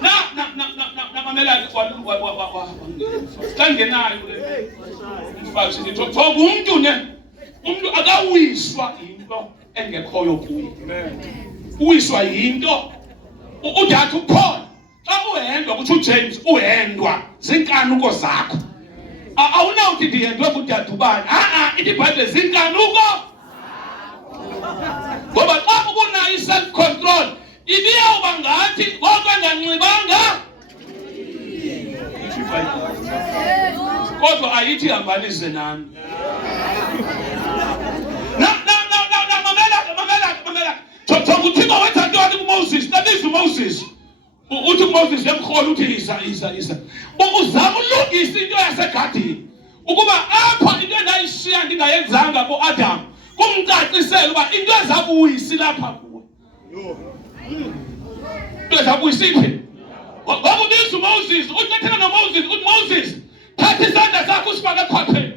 Mamela kangenayo le. Mfazi sithi thoba umuntu ne. Umuntu akawiswa into engekhoyo kuye. Uwiswa into udathi ukhona. Xa uhendwa kuthi uJames uhendwa zinkanuko zakho. Awunawuthi ndihendwe kudade ubani. Ithi iBhayibheli zinkanuko. Ngoba xa ubunayo self control ibiyawuba ngathi konke enganxibanga. Kodwa ayithi hambanise nami. Mamela. Jonga uThixo wenza ntoni kuMoses? Nabizwa uMoses. Uthi uMoses yemkhola uthi isa. Uzama ulungisa into yasegadini. Ukuba apha into endayishiya ndingayenzanga kuAdam. Kumcacisela uba into ezabuyisi lapha kuwe. Into ezabuyisiphi? Wakubizwa uMoses, uthethela noMoses, uthi Moses, thatha isandla sakho usifake ekhwapheni.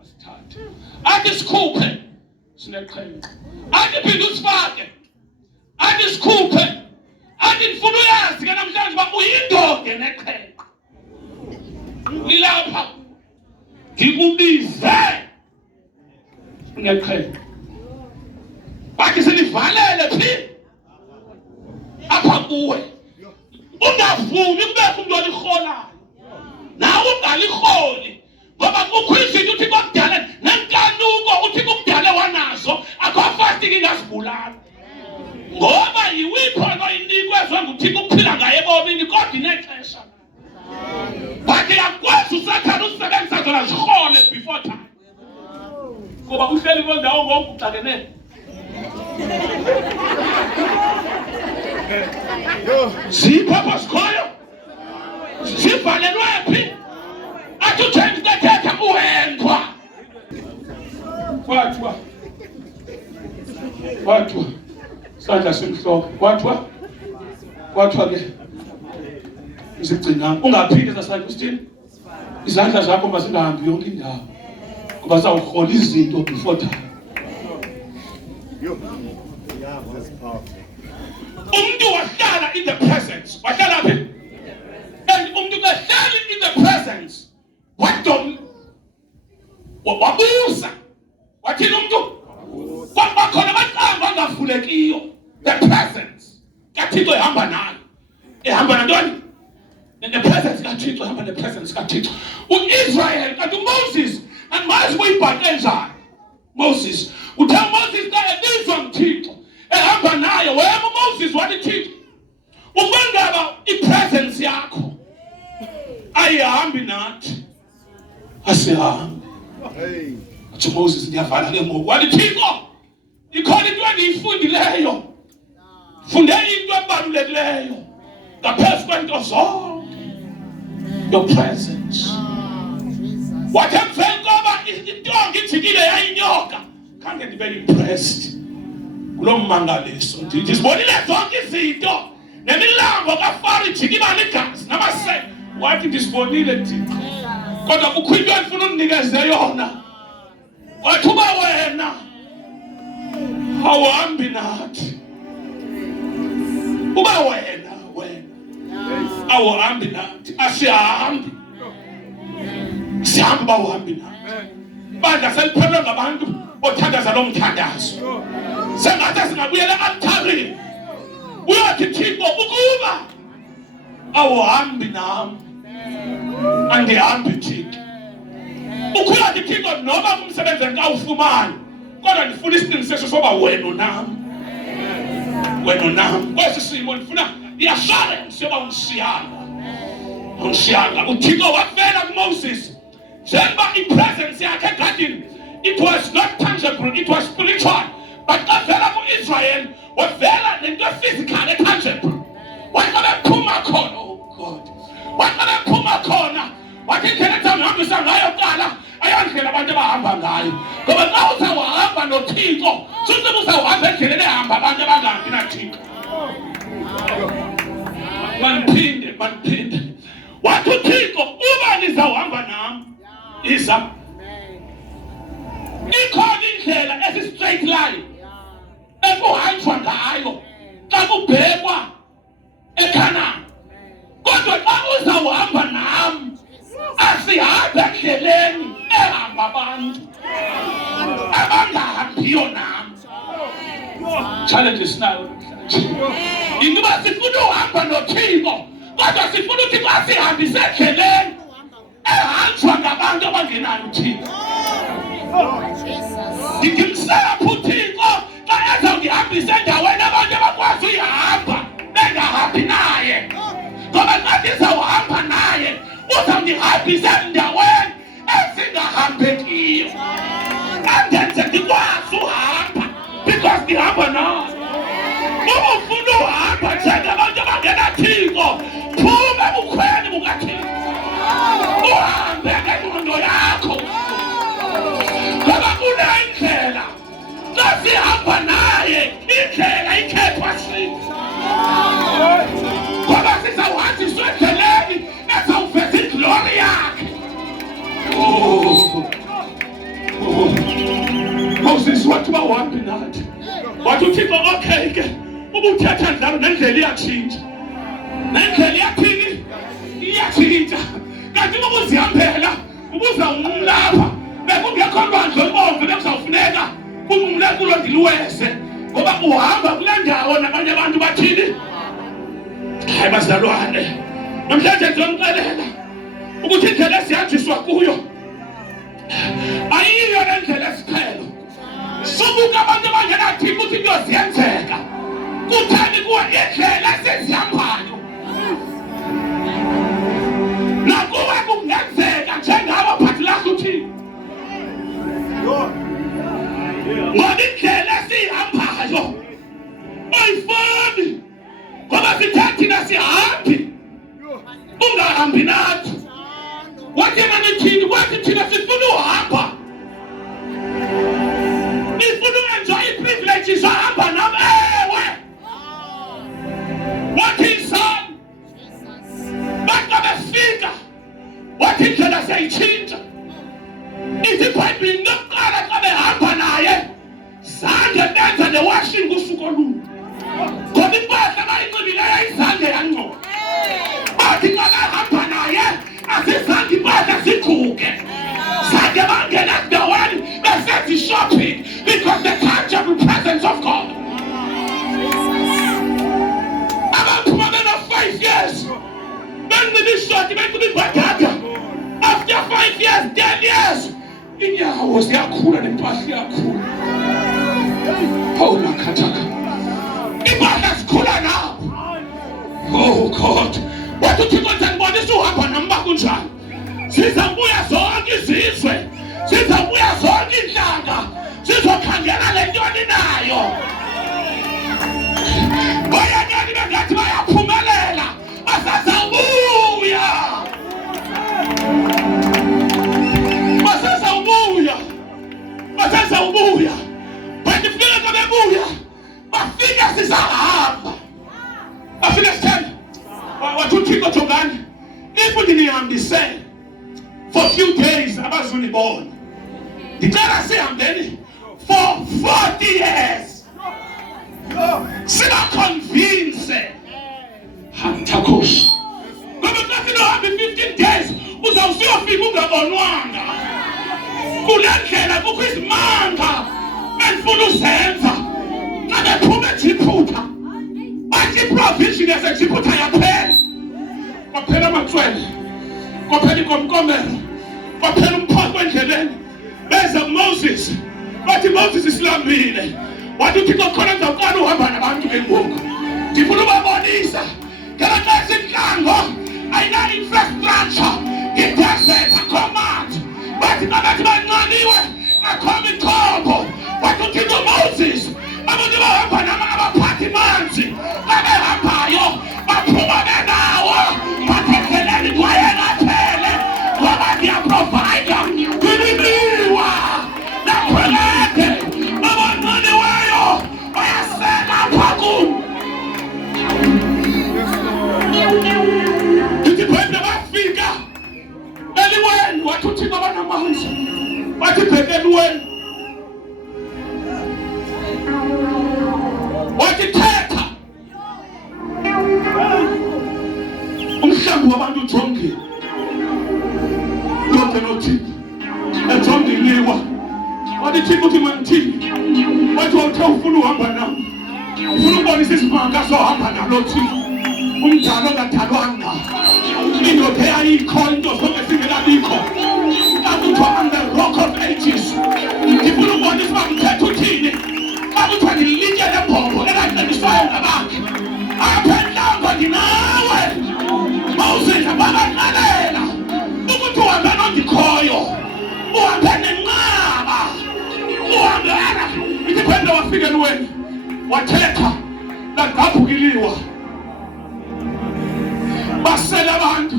Asithathe. Athi sikhuphe. Sineqhenqa. Athi phinde usifake. Athi sikhuphe. Athi ngifuna uyazi ke namhlanje uba uyindoda neqhenqa. Nilapha. Ngikubize. Neqhenqa. Bathi sinivalele phi? Apha kuwe. Ungavumi kubekho umuntu oliholayo. Nawe ungaliholi. Ngoba kukho izinto uthi kokudala nenkanuko uthi kokudala wanazo akho fasting ingazibulala. Ngoba yiwipho oyinikezwe nguthi ukuphila ngaye ebomini kodwa inexesha. Bathi akwazi usathana usebenzisa zona zihole before time. Ngoba uhleli kwendawo ngokuxakene. Sipho sikhoyo. Sivalelwe phi? Athi uJames kathetha uhendwa. Kwathiwa. Sandla simhlophe. Kwathiwa ke. Isigcina. Ungaphinde sasandla usithini? Izandla zakho mazingahambi yonke indawo. Ngoba sawuhola izinto before time. Umuntu wahlala in the presence. Wahlala phi? And umuntu kahlali in the presence. Wabuza. Wathini umuntu? Kwakhona amaqamba angavulekiyo. The presence. kaThixo ehamba nayo. Ehamba nantoni? The presence kaThixo ehamba the presence kaThixo. uIsrael kanti uMoses andimazi kuyibhaqe njani. Moses. Uthe Moses ka ebizwa nguThixo. Ehamba naye wena uMoses wathi Thixo. Ubangaba ipresence yakho. Ayihambi nathi. Asihambi. Hey. Athi Moses ndiyavala ke ngoku. Wathi Thixo. Ikhona into endiyifundileyo. Funde into ebalulekileyo. Ngaphezu kwento zonke. Your presence. Wathi emveni koba intonga ijikile yayinyoka. Khange ndibe impressed. Kulo mmangaliso. Ndizibonile zonke izinto. Nemilambo kaFaro ijika iba negazi namasebe. Wathi ndizibonile Thixo. Kodwa kukho into endifuna uninikeze yona. Wathi uba wena awuhambi nathi. Uba wena awuhambi nathi. Asihambi. Sihamba uba uhambi nathi. Bandla seliphelwe ngabantu othandaza lo mthandazo. Sengathi singabuyela e-altarini. Uyathi Thixo ukuba awuhambi nami. Andihambi Thixo. Ukhuyathi Thixo noba umsebenzi engawufumani. Kodwa ndifuna isiqinisekiso soba wena nami. Wena nami. Kwesi simo ndifuna i-assurance yoba ungishiyanga. UThixo wafela kuMoses. Njengoba i-presence yakhe egadini, it was not tangible, it was spiritual. But kavela ku-Israel wavela nento physical e-tangible. Wathi bephuma khona, oh God. Wathi bephuma khona. Wathi indlela engihambisa ngayo kuqala ayondlela abantu abahamba ngayo. Ngoba xa uzawuhamba noThixo, suthi uzawuhamba endleleni ehamba abantu abangahambi naThixo. Maniphinde. Wathi uThixo uba nizawuhamba nami. Iza. Ikhona indlela esi-straight line ekuhanjwa ngayo xa kubhekwa eKhanani. Kodwa xa uzawuhamba nami asihambe endleleni ehamba abantu abangahambiyo nami. Challenge isinayo ingoba sifuna uhamba noThixo, kodwa sifuna uThixo asihambise endleleni ehanjwa ngabantu abangenayo uThixo. Ngimsapha uThixo xa ezongihambisa endaweni abantu abakwazi uyihamba bengahambi naye. Ngoba xa ndizawuhamba naye uzawundihambisa endaweni ezingahambekiyo. Andenze ndikwazi uhamba because ndihamba naye. Uma ufuna uhamba njengabantu abangenaThixo, phuma ebukhweni bukaThixo. Uhambe ngengqondo yakho. Ngoba kunendlela xa sihamba naye, indlela ikhethwa sithi. Ngoba sizawuhanjiswa endleleni ezawuveza iglori yakhe. Moses wathi uba uhambi nathi. Wathi uThixo okay ke, ubuthetha njalo nendlela iyatshintsha. Nendlela iyaphini iyatshintsha. Kanti uma uzihambela ubuzawumlapha bekungekho lwandle olubomvu bekuzawufuneka kumle kulo ndiluwese. Ngoba uhamba kule ndawo nabanye abantu bathini. Hayi bazalwane, namhlanje ndiyomxelela ukuthi indlela esihanjiswa kuyo ayiyo le ndlela esiqhelo. Subuka abantu abangenaThixo ukuthi into ziyenzeka. Kutheni kuwe indlela esizihambayo nakuwe kungenzeka njengabo phathilasa uThixo. Ngoba indlela esiyihambayo ayifani. Ngoba sithathi thina sihambi ungahambi nathi. Wathi yena nithini? Wathi thina sifuna uhamba. Nifuna uenjoy i-privilege zohamba nami. Ewe. Wathi son. Baka befika. Wathi indlela siyayitshintsha. Ithi iBhayibhile lokuqala xa behamba naye zange benza ne-washing usuku olunye. Ngoba impahla abayinxibileyo izange yangcola. Bathi xa behamba naye azizange impahla ziguge. Zange bangena endaweni besenza i-shopping because the tangible presence of God. Abaphuma bena-5 years benxiba ishoti benxiba ibhadada. After 5 years, 10 years, inyawo ziyakhula nempahla iyakhula. Oh nakhathaka. Impahla zikhula nawo. Oh God. Wathi uThixo ndibonisa uhamba nami kunjani. Sizabuya zonke izizwe. Sizabuya zonke inhlanga. Sizokhangela le nto ninayo. Bayanyani bengathi bayaphumelela. Basazawubuya. Basazawubuya. Bathi fika bebuya. Bafika sizahamba. Bafika sithanda. Wathi uThixo jongani. If ndinihambise for few few days abazulibona. Ngicela sihambeni for 40 years. Sina convince. Takhoshi. Ngoba kathi no hambe 15 days uzawusiyofika ungabonwanga. Kule ndlela kukho izimanga efuna uzenza. Ngabe phuma eJiphutha. Bathi provision yaseJiphutha yaphela. Kwaphela amatswele. Kwaphela inkomkomelo. Kwaphela umphako endleleni. Beza Moses. Bathi Moses isilambile. Wathi uThixo khona ngizawuqala uhamba nabantu ngengubo. Ngifuna ukubabonisa. Ngeke ngesinhlango ayina infrastructure. Desert command. Bathi nabathi bancaniwe akhona ikhombo. Wathi uThixo Moses. Abantu bahamba abaphathi manzi. Babehambayo baphuma benawo. Bathetheleni kwayena phele. Ngoba ngiyaprovide. Nginiwa. Nakhweleke. Abancaniweyo bayasela phakuni. Iziphende bafika. Eliweni wathi uThixo banamanzi. Bathi bhekeliweni. Wathi thetha. Umhlambi wabantu uJongile. Yonke noThixo. Ejongiliwa. Wathi Thixo uthi mangithini. Wathi uthe ufuna uhamba nami. Ufuna ukubonisa isimanga sohamba nalo Thixo. Umdalo ongadalwanga. Indoda eyayikho into zonke singelabikho. Akuthiwa I'm the rock of ages. Ngifuna ukubonisa uba ngithetha uthini. Akuthiwa ngilitshele mbombo elaqeniswayo ngabakhe. Apha endlanga nginawe. Moses abakaqalela. Ukuthi uhambe nondikhoyo. Uhambe nenqaba. Uhambela. Iziphende wafika eliweni. Wathetha. Lagabhukiliwa. Basela abantu.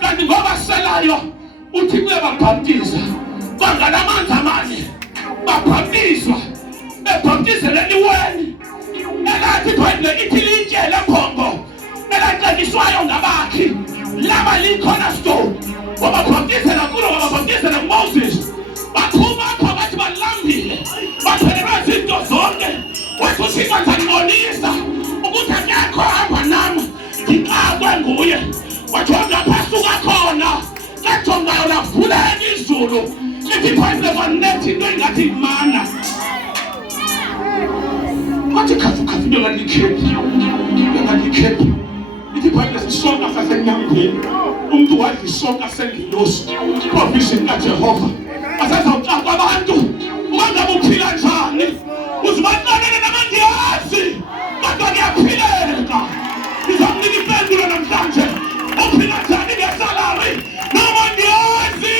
Kanti ngoba selayo uthi uyababhaptiza. Bangalamanzi amanye. Babhaptizwa. Bebhaptizela eliweni. Elathi phela ithilitshele phongo. Elaqeniswayo ngabakhi. Laba likhona stone. Wababhaptizela kulo wababhaptizela Moses. Baphuma apha bathi balambile. Baphelelwa izinto zonke. Wathi uThixo ngizanibonisa ukuthi akekho hamba nami. Ngixakwe nguye. Wathi ngapasuka khona. Kajongayo lavula izulu. Lithi phela kwanethi into engathi imana. Wathi khafu into ngalikhephi. Ngalikhephi. Lithi phela isonka sasenyangweni. Umuntu wadla isonka sengilosi. Provision kaJehova. Asazawuxakwa abantu. Ungabe uphila njani? Uzibaxanele namandiyazi. Kodwa ngiyaphileka. Ngizamnika impendulo namhlanje. Uphila njani ngesalari? Namandiyazi.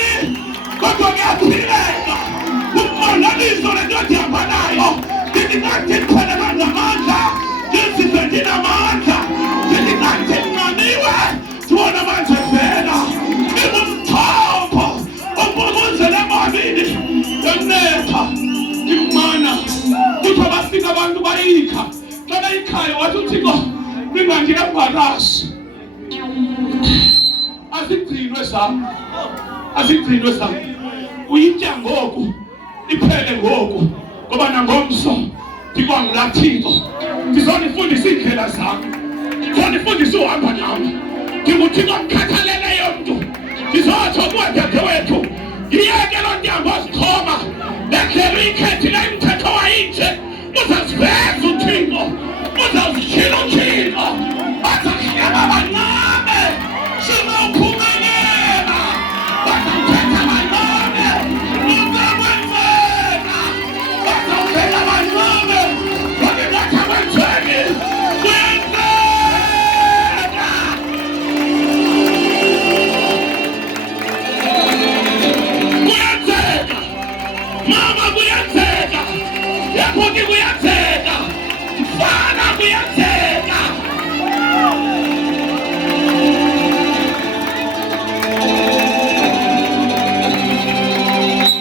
Kodwa ngiyaphileka. Umonaniso lento ndihamba nayo. Ndithi kanti ndiphelelwa ngamandla. Ndizizwe ndinamandla. Ndithi kanti ndinqaniwe. Sibona manje vela. Ngingumthombo. Umpumuzele emabini. Yonetha. Imana. Kuthiwa bafika abantu bayikha. Xa bayikhayo wathi uThixo ninganti embarasi. Azigcinwe zami. Azigcinwe zami. Uyitya ngoku. Iphele ngoku. Ngoba nangomso ndikwangulathixo. Ndizonifundisa iindlela zami. Ndizonifundisa uhamba nami. NginguThixo omkhathaleleyo mntu. Ndizotsho kuwe dadewethu. Yiyeke loo ntambo ozixhoma. Lendlela uyikhethile imithetho wayinje. Uzaziveza uThixo. Uzazitshila uThixo. Bazahlaba bancame. Shima uphumelela. Bazawuthetha bancame. Uzakwenzeka. Bazawuthetha bancame. Wakingatha kwenzeni. Kuyenzeka. Kuyenzeka. Mama kuyenzeka. Yakuti kuyenzeka. Mfana kuyenzeka.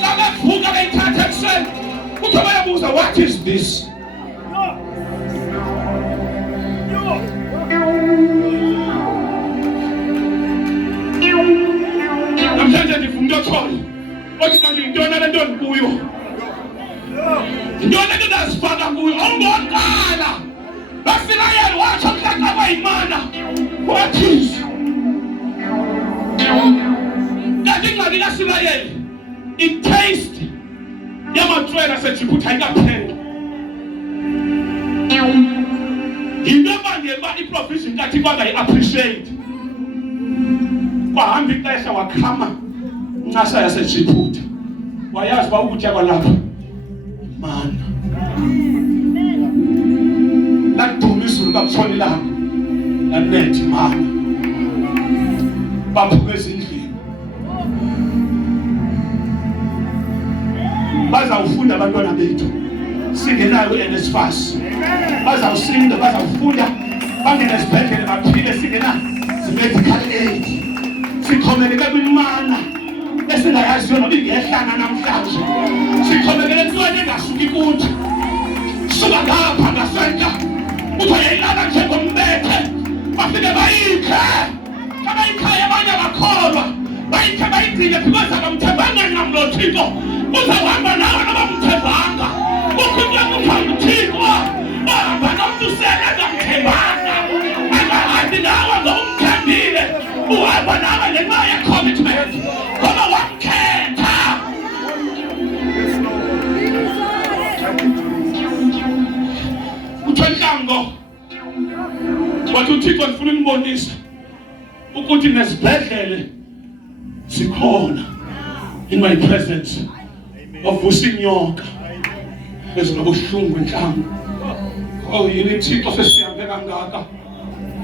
Abavuka beyithatha ekuseni. Kuthi bayabuza, what is this? Namhlanje ndifuna Paul othi kanti intona lento kuyo intona lento nasifaka kuyo ongaqala basilayeli wathi mhlaka kwayimana wathi kanti ingabi kasilayeli i-taste yamatswela aseJibhuti ayikaphela into ebangela i-provision kathi bangayi-appreciate kwahamba ixesha wakhama ncasa yaseJibhuti wayazi uba ukutya kwalapha mana laduma izulu kabuthona ilanga lanethi mana baphuka ezindlini bazawufunda abantwana bethu singenayo uNSFAS bazawusinda bazawufunda bangene esibhedlele baphile singena medical aid sixhomekeke kwimana esingayaziyo noba ingehlanga namhlanje sixhomekeke entweni engasuki kuthi suka ngapha ngasentla uthi uyayilala njengombethe bafike bayikhe abayikhaya abanye abakholwa bayikhe bayigcine because abamthembanga namlo Thixo uzawuhamba nawe noba mthembanga ukhutya kuphanga uThixo bahamba nomtusela angamthembanga angahambi nawe ngomthembile uhamba nawe ngenxa ye-commitment ngoba wamkhetha uThwenhlango wathi uThixo ndifuna umbonisa ukuthi nesibhedlele sikhona in my presence wavusa inyoka ezinobuhlungu enhlango oh yini Thixo sesihambe kangaka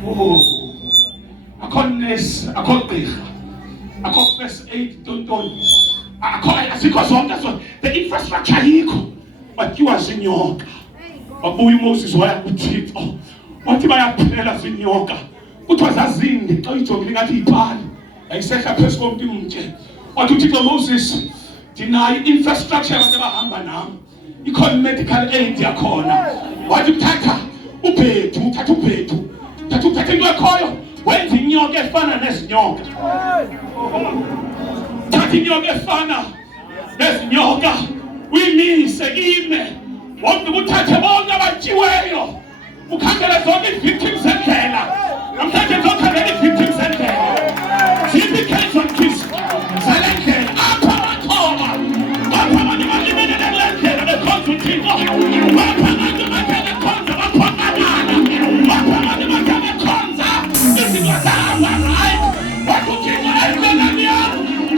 oh akho nurse akho gqirha akho first aid tontoni akho asikho zonke so the infrastructure ayikho batyiwa zinyoka wabuya uMoses waya kuThixo wathi bayaphela zinyoka kuthiwa zazinde xa uyijongile ngathi yipali ayisehla phezu komntu umtye wathi uThixo Moses dinayo infrastructure abantu abahamba nami ikhona medical aid yakhona wathi uthatha ubhethu uthatha into ekhoyo wenza inyoka efana nezinyoka thatha inyoka efana nezinyoka uyimise ime wonke uthathe bonke abatyiweyo ukhangele zonke i-victims endlela namhlanje zokhangela i-victims endlela ziphi i-casualties zale ndlela apha amathoba apha abantu balimelele kule ndlela bekhonza uThixo apha abantu bathe bekhonza baphonakala apha abantu bathe bekhonza izinto zahamba right wathi uThixo endleleni yam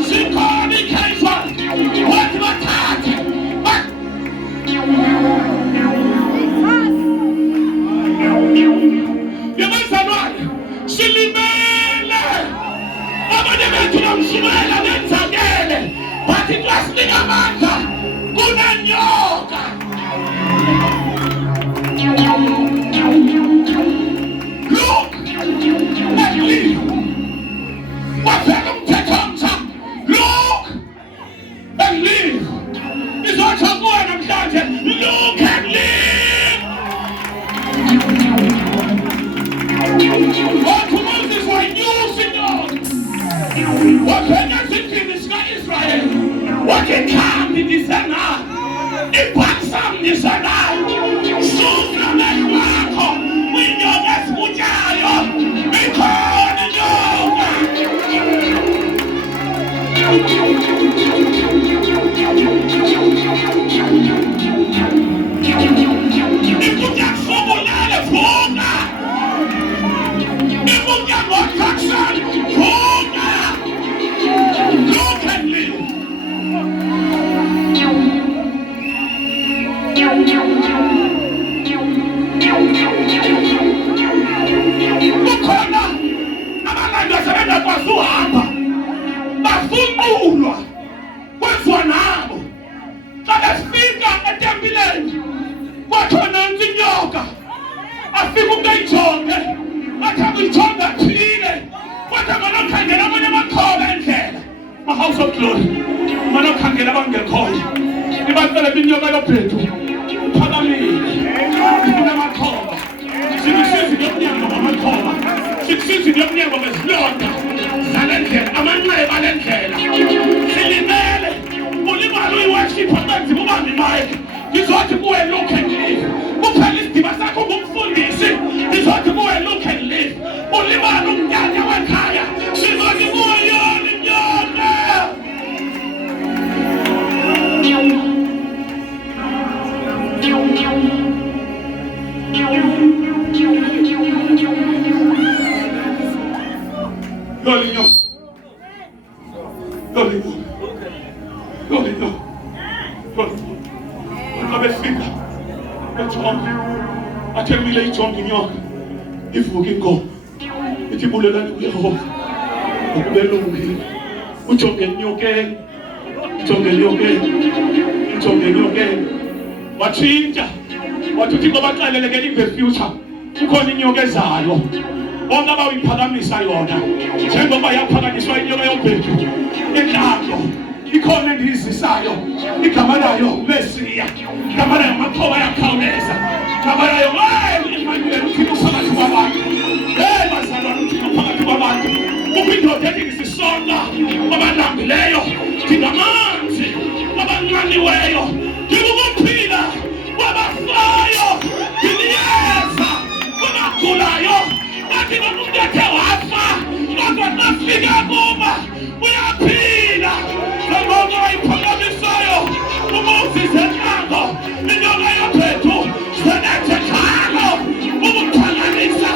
zikhona i-casualty wathi bathathe yabazalwane silimele abanye bethu namshumela nenzakele bathi kwasinika amandla kunenyoka look and live wafela umthetho omtsha look and live izotsho kuwe namhlanje look and live wathi uMoses wayinyusa inyoka wavela ezindlini zika-Israyeli wathi khambi ndisena ibhaksam ndisanayo susa mehlo wakho kwinyoka ezikutyayo ikhona inyoka ikutya kusobulele vuka ikutya ngotraction vuka look and live kukhona abalandi asebengakwazi uhamba bafunqulwa kwenziwa nabo xa befika etempileni kwathiwa nansi inyoka afika umntu ayijonge athi akuyijonge aphile kodwa manokhangela abanye amakhoba endlela ma-house of glory manokhangela abangekhoyo ibacele binyoka yobhethu uphakamile kunamakhoba sikusizini yomnyango ngamakhoba sikusizini yomnyango ngezilonda zale ndlela amanxeba ale ndlela silime Xa befika ejonge athembile ijonge inyoka ivuka inkomo ithi bulelani kuYehova ukubelungile ujonge enyokeni watshintsha wathi uThixo baxeleleke in the future kukhona inyoka ezayo bonke abawuyiphakamisa yona njengoba yaphakanyiswa inyoka yombhedu entlango ikhona endiyizisayo igama layo Mesiya igama layo Maxhoba yakhawuleza igama layo Emmanuel uThixo phakathi kwabantu bazalwane uThixo phakathi kwabantu ubindoda ethi ngisisonga abalambileyo ndingamanzi abanqaniweyo ndikukuphila kwabafayo ndiniyeza kwabagulayo athi nomuntu ethe wafa kodwa nafika kuba uyaphila njengoba wayiphakamisayo umuzize entlango inyoka yombhedu senethe njalo ukuphakamisa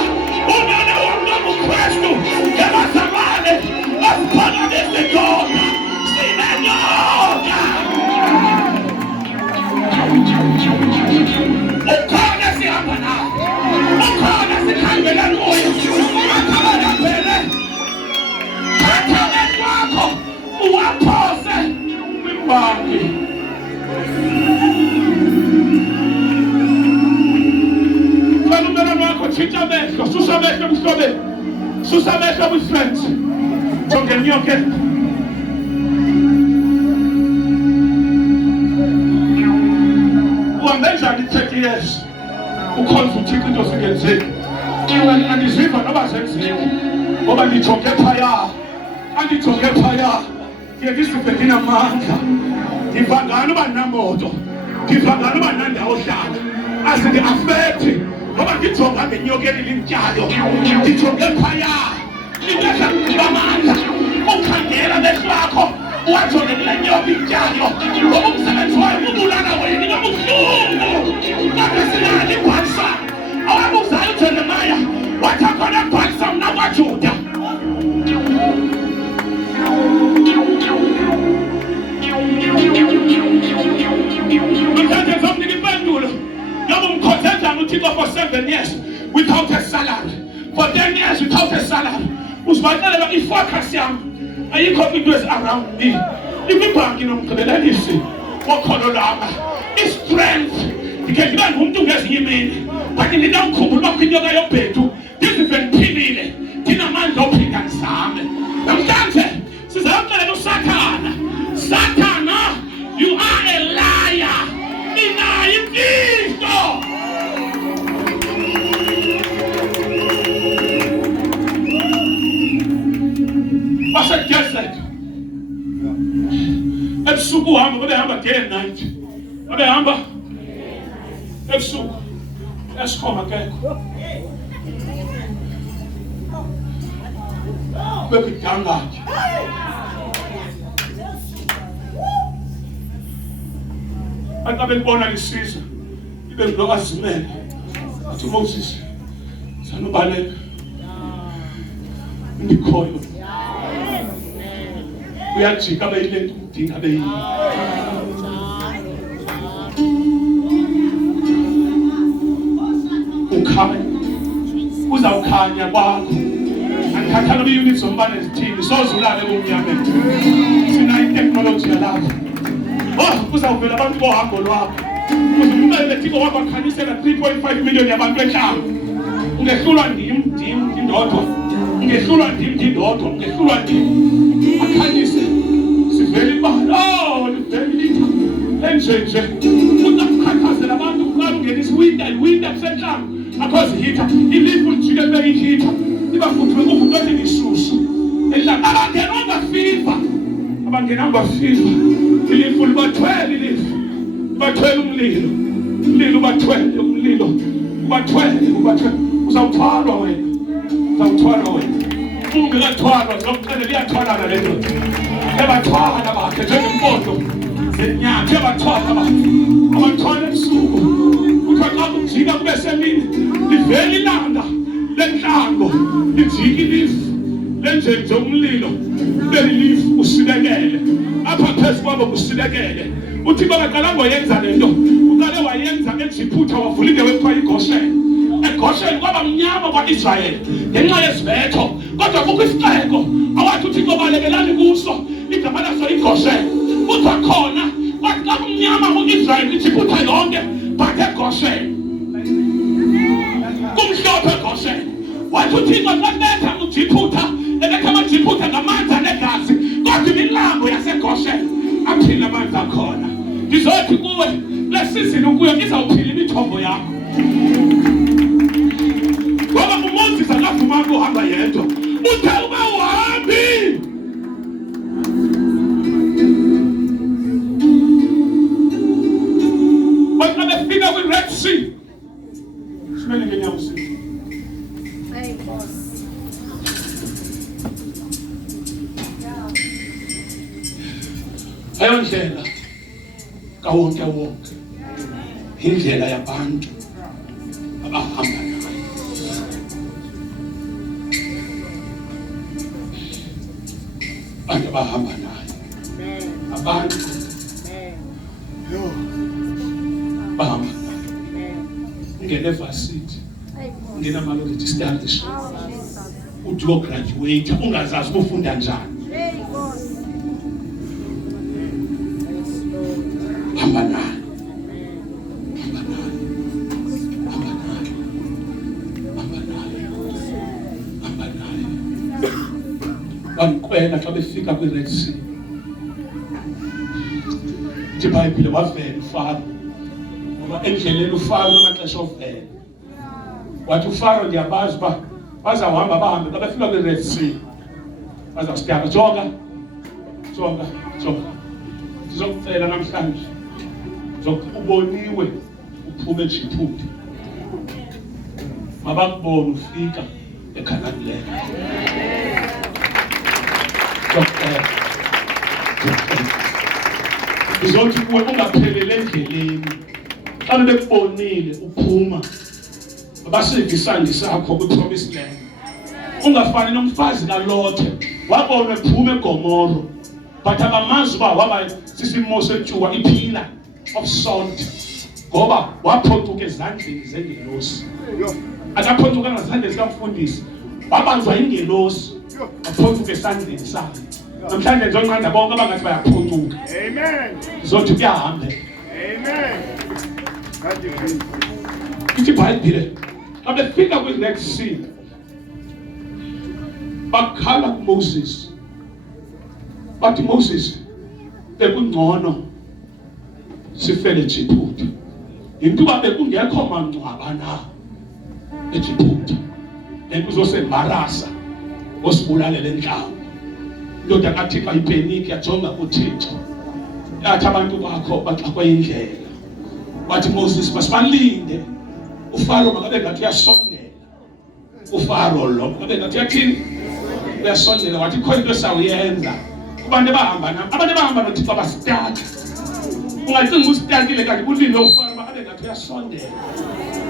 umene wonke uKristu ngemazamane asiphakamise yona sinenyoka ukhona sihamba nawe ukhona sikhangela kuye akhabana phele athabe kwakho uwaphose kwimbangi umntwana wakho tshintsha amehlo susa amehlo emhlobeni susa amehlo kwi-friends jonge nyoke uhambe njani 30 years ukhonza uThixo into zingenzeki andiziva noba zenziwe ngoba ndijonge phaya andijonge phaya ndiye ndizive ndinamandla ndivangana uba ndinamoto ndivangana uba ndinandawo hlala azindi-afekthi ngoba ndijonga ngenyokeni limtyayo ndijonge phaya libehla amandla ukhangela amehlo akho uwajonge kule nyoka imtyayo ngoba umsebenzi wayo kubulala wena inobuhlungu kodwa sinali ibhalisa awabuzayo uJeremaya wathi akhona ebhalisa mna kwaJuda for 7 years without a salary, for 10 years without a salary. Uzibakalela ifocus yami ayikho into around me. Imibhanki nomgqibelanisi wokholo lwami i-strength ndike ndibe ngumuntu ngezinye imini but ndinawukhumbula uba kwinyoka yombhedu ndizive ndiphilile ndinamandla ophinda ndizame. Namhlanje sizamxelela uSathana, Sathana, you are a liar. Inayo imfihlo. Desert. Ebusuku uhamba babehamba day and night. Babehamba ebusuku. Esikhoma kekho. Bekidangathi. Akabe libona lisiza. Ibe ngilo azimele. Athi Moses sanobaleka. Ndikhoyo. Uyajika bayile nto udinga beyini ukhanya uzawukhanya kwakho akuthatha noba iyunithi zombane zithini sozulale kumnyameni sinayo itekhnoloji yalapha kuzawuvela abantu bohambo lwakho ukuze umbelethiko wakho akhanyisela 3.5 million yabantu enhlanga ungehlulwa ndim ndindodwa ungehlulwa ndim ndindodwa ungehlulwa ndim akhanyise sivele ibala livele litha enjenje uzakukhathazela abantu kuqala ungenisa iwinda kusenhlanga akho zihitha ilifu lijike beyihitha ibafuthume kuvuka ethi nishushu enhlanga abangenanga fiva ilifu libathwele ilifu libathwele umlilo ubathwele umlilo ubathwele uzawuthwalwa wena ungekathwalwa ngizokuxelela iyathwalana le ndoda ebathwala bakhe njengempondo zenyatha abathwala ebusuku kuthiwa xa kujika kube semini livele ilanga lentlango lijika ilifu lenjenje umlilo Relief usilekele apha phezu kwabo kusilekele uthi baqala ngoyenza lento uqale wayenza eJiputha wavula indawo ekuthiwa iGoshen eGoshen kwaba mnyama kwaIsrael ngenxa yesibetho kodwa kukho isixeko awathi uThixo balekelani kuso igama laso iGoshen kuthiwa khona kwathi xa kumnyama kuIsrael iJiputha yonke but eGoshen kumhlophe eGoshen wathi uThixo xa letha uJiputha eletha amaJiputha ngamanzi anegazi kodwa imilambo yaseGoshen aphila amanzi akhona ndizothi kuwe lesizini ukuyo izawuphila imithombo yakho ngoba uMoses akavuma ukuhamba yedwa uthe uba uhambi baxa befika kwi-Red Sea simele ngenyawo sithi ayondlela kawonke wonke indlela yabantu abahamba nayo abantu abahamba nayo abantu bahamba nayo ungene evasithi ungena amaloledi establish uthi uyograduate ungazazi ukufunda njani hamba nayo bangiqwela xa befika kwi-Red Sea ithi iBhayibhile wavela uFaro ngoba endleleni uFaro namaxesha ovela wathi uFaro ndiyabazi uba bazawuhamba bahambe xa befika kwi-Red Sea bazawusityaba jonga ndizokucela namhlanje uboniwe uphume eJiputha mabakubone ufika eKhanani leyo izothi kuwe ungaphelele endleleni xa bekubonile uphuma abasiva isandi sakho kwi-Promised Land ungafani nomfazi kaLothe wabona ephuma eGomoro but abamazi uba waba sisimo setyuwa iphila of salt ngoba waphotuka ezandleni zengelosi akaphotukanga ezandleni zikamfundisi wabanjwa ingelosi waphotuka esandleni sakhe namhlanje ndizonqanda bonke abangathi bayaphotuka amen zothi kuyahamba amen ithi iBhayibhile xa befika kwi-Red Sea bakhala kuMoses bathi Moses bekungcono sifele eJiputha into uba bekungekho mangcwaba na eJiputha lento uzosembarasa osibulalela entlamba indoda kaThixo ayipeniki yajonga kuThixo yathi abantu bakho baxakwe indlela wathi Moses masibalinde uFaro makabe ngathi uyasondela uFaro lo makabe ngathi yathini uyasondela wathi khona into esawuyenza kubantu abahamba noThixo abasithatha ungacinga usitakile kanti kulinde uFaro makabe ngathi uyasondela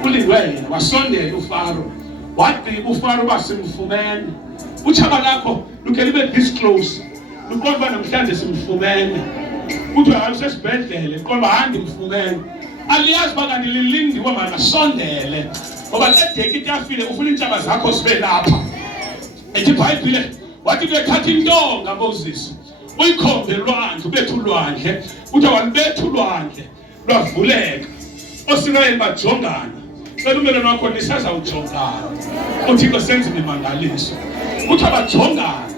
kulindwe yena wasondela uFaro wagqiba uFaro basimfumene utshaba lakho lukhe libe disclose luqonda uba namhlanje simfumene uthi hayi usesibhedlele qonda handi mfumene aliyazi uba kanti lilindiwe makasondele ngoba ledeki itafile ufuna iintshaba zakho zibe lapha ethi iBhayibhile wathi kuyethatha intonga Moses uyikhombe lwandle ubethe ulwandle uthi walibetha ulwandle lwavuleka oSirayeli bajongana cela ummelwane wakho nisazawujongana uThixo senze imimangaliso uthi abajongana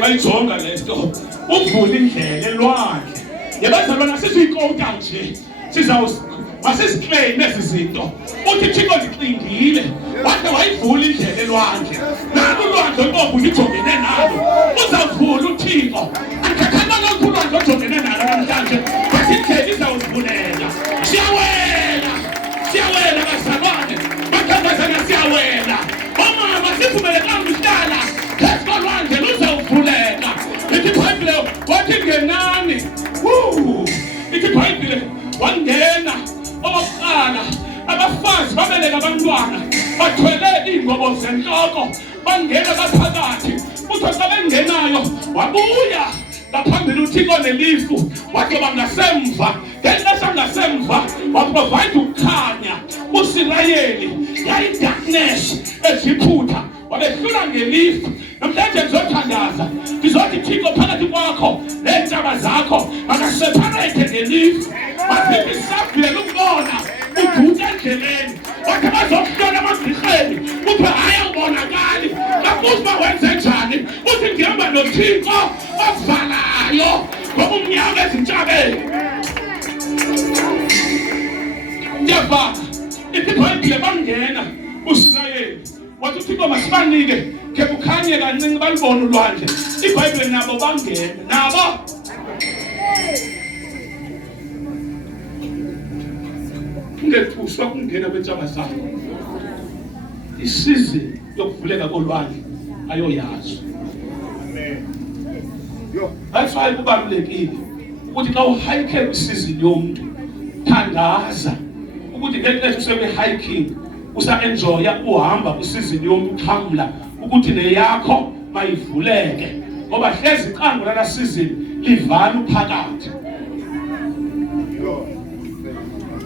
bayijonga le nto uvula indlela elwandle yabazalwana sizuyikota nje masiziclaim ezi zinto uthi Thixo ndixindile wade wayivula indlela elwandle nalo ulwandle olubomvu lijongene nalo uzavula uThixo akhakhana lokhu ulwandle ojongene nalo namhlanje basi indlela izawuzivulela siyawela bazalwane bakhabazana siyawela omama sivumelekanga ukuhlala phezu kolwandle luzawuvuleka ithi iBhayibhile wathi ngenani ithi iBhayibhile wangena okokuqala abafazi babeleka abantwana bathwele iingobo zentloko bangena baphakathi uthi xa bengenayo wabuya ngaphambili uThixo nelifu wajoba ngasemva ngenxa ngasemva waprovide ukukhanya uSirayeli yayi-darkness eziphutha wabehlula ngelifu. Namhlanje ngizothandaza ngizothi Thixo phakathi kwakho nentaba zakho akaseparate ngelifu wazithi isabhile ukubona uduka endleleni wathi bazokuhlola amagqirheni uthi hayi awubonakali kakuze uba wenze njani uthi ngihamba noThixo okuvalayo ngoba umnyama ezintshabeni. Ndiyavaka ithi iBhayibhile bangena uSirayeli wathi uThixo masibanike ke kukhanye kancinci balibone ulwandle. iBhayibhile nabo bangena nabo ngethuswa kungena kwentshaba zakho. Isizini yokuvuleka kolwandle ayoyazi. That's why kubalulekile ukuthi xa uhayike isizini yomuntu thandaza ukuthi ngeke usebe hiking usa-enjoya uhamba isizini yomuntu uxhamla ukuthi neyakho mayivuleke ngoba hlezi iqango lala sizini livala uphakathi.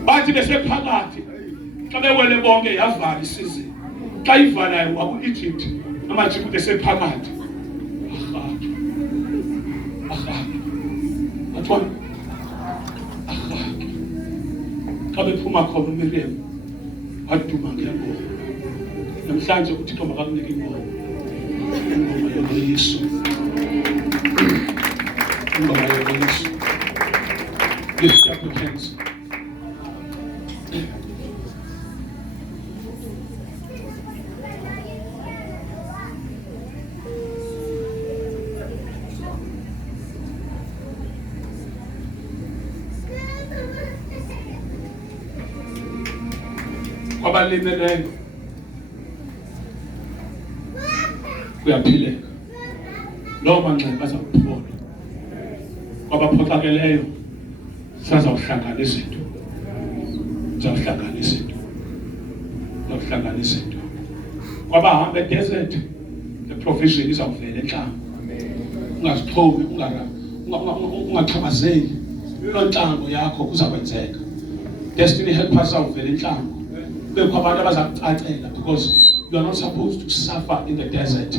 Bathi besephakathi xa bewele bonke yavala isizini. Xa ivalayo waku-Egypt amaJuda esephakathi xa bephuma khona uMiriam waduma ngengoma. Namhlanje uThixo makakunike ingoma, ingoma yoYesu, ingoma yoYesu. Lift up your hands. Kwabalimeleyo kuyaphileka, loo manxeba azawuphola. Kwabaphoxakeleyo sazawuhlangana izinto, zawuhlangana izinto, zawuhlangana izinto. Kwabahamba edesert the provision izawuvela enhlango. Ungazixhobi, ungachapazeli, loo nhlango yakho kuzakwenzeka. Destiny helpers awuvela enhlango. Because you are not supposed to suffer in the desert.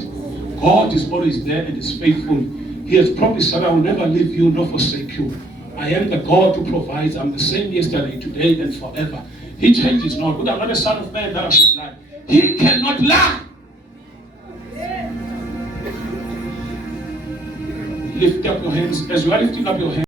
God is always there and is faithful. He has promised that I will never leave you nor forsake you. I am the God who provides. I'm the same yesterday, today, and forever. He changes not. But I'm not a son of man that I should lie. He cannot lie. Lift up your hands as you are lifting up your hands.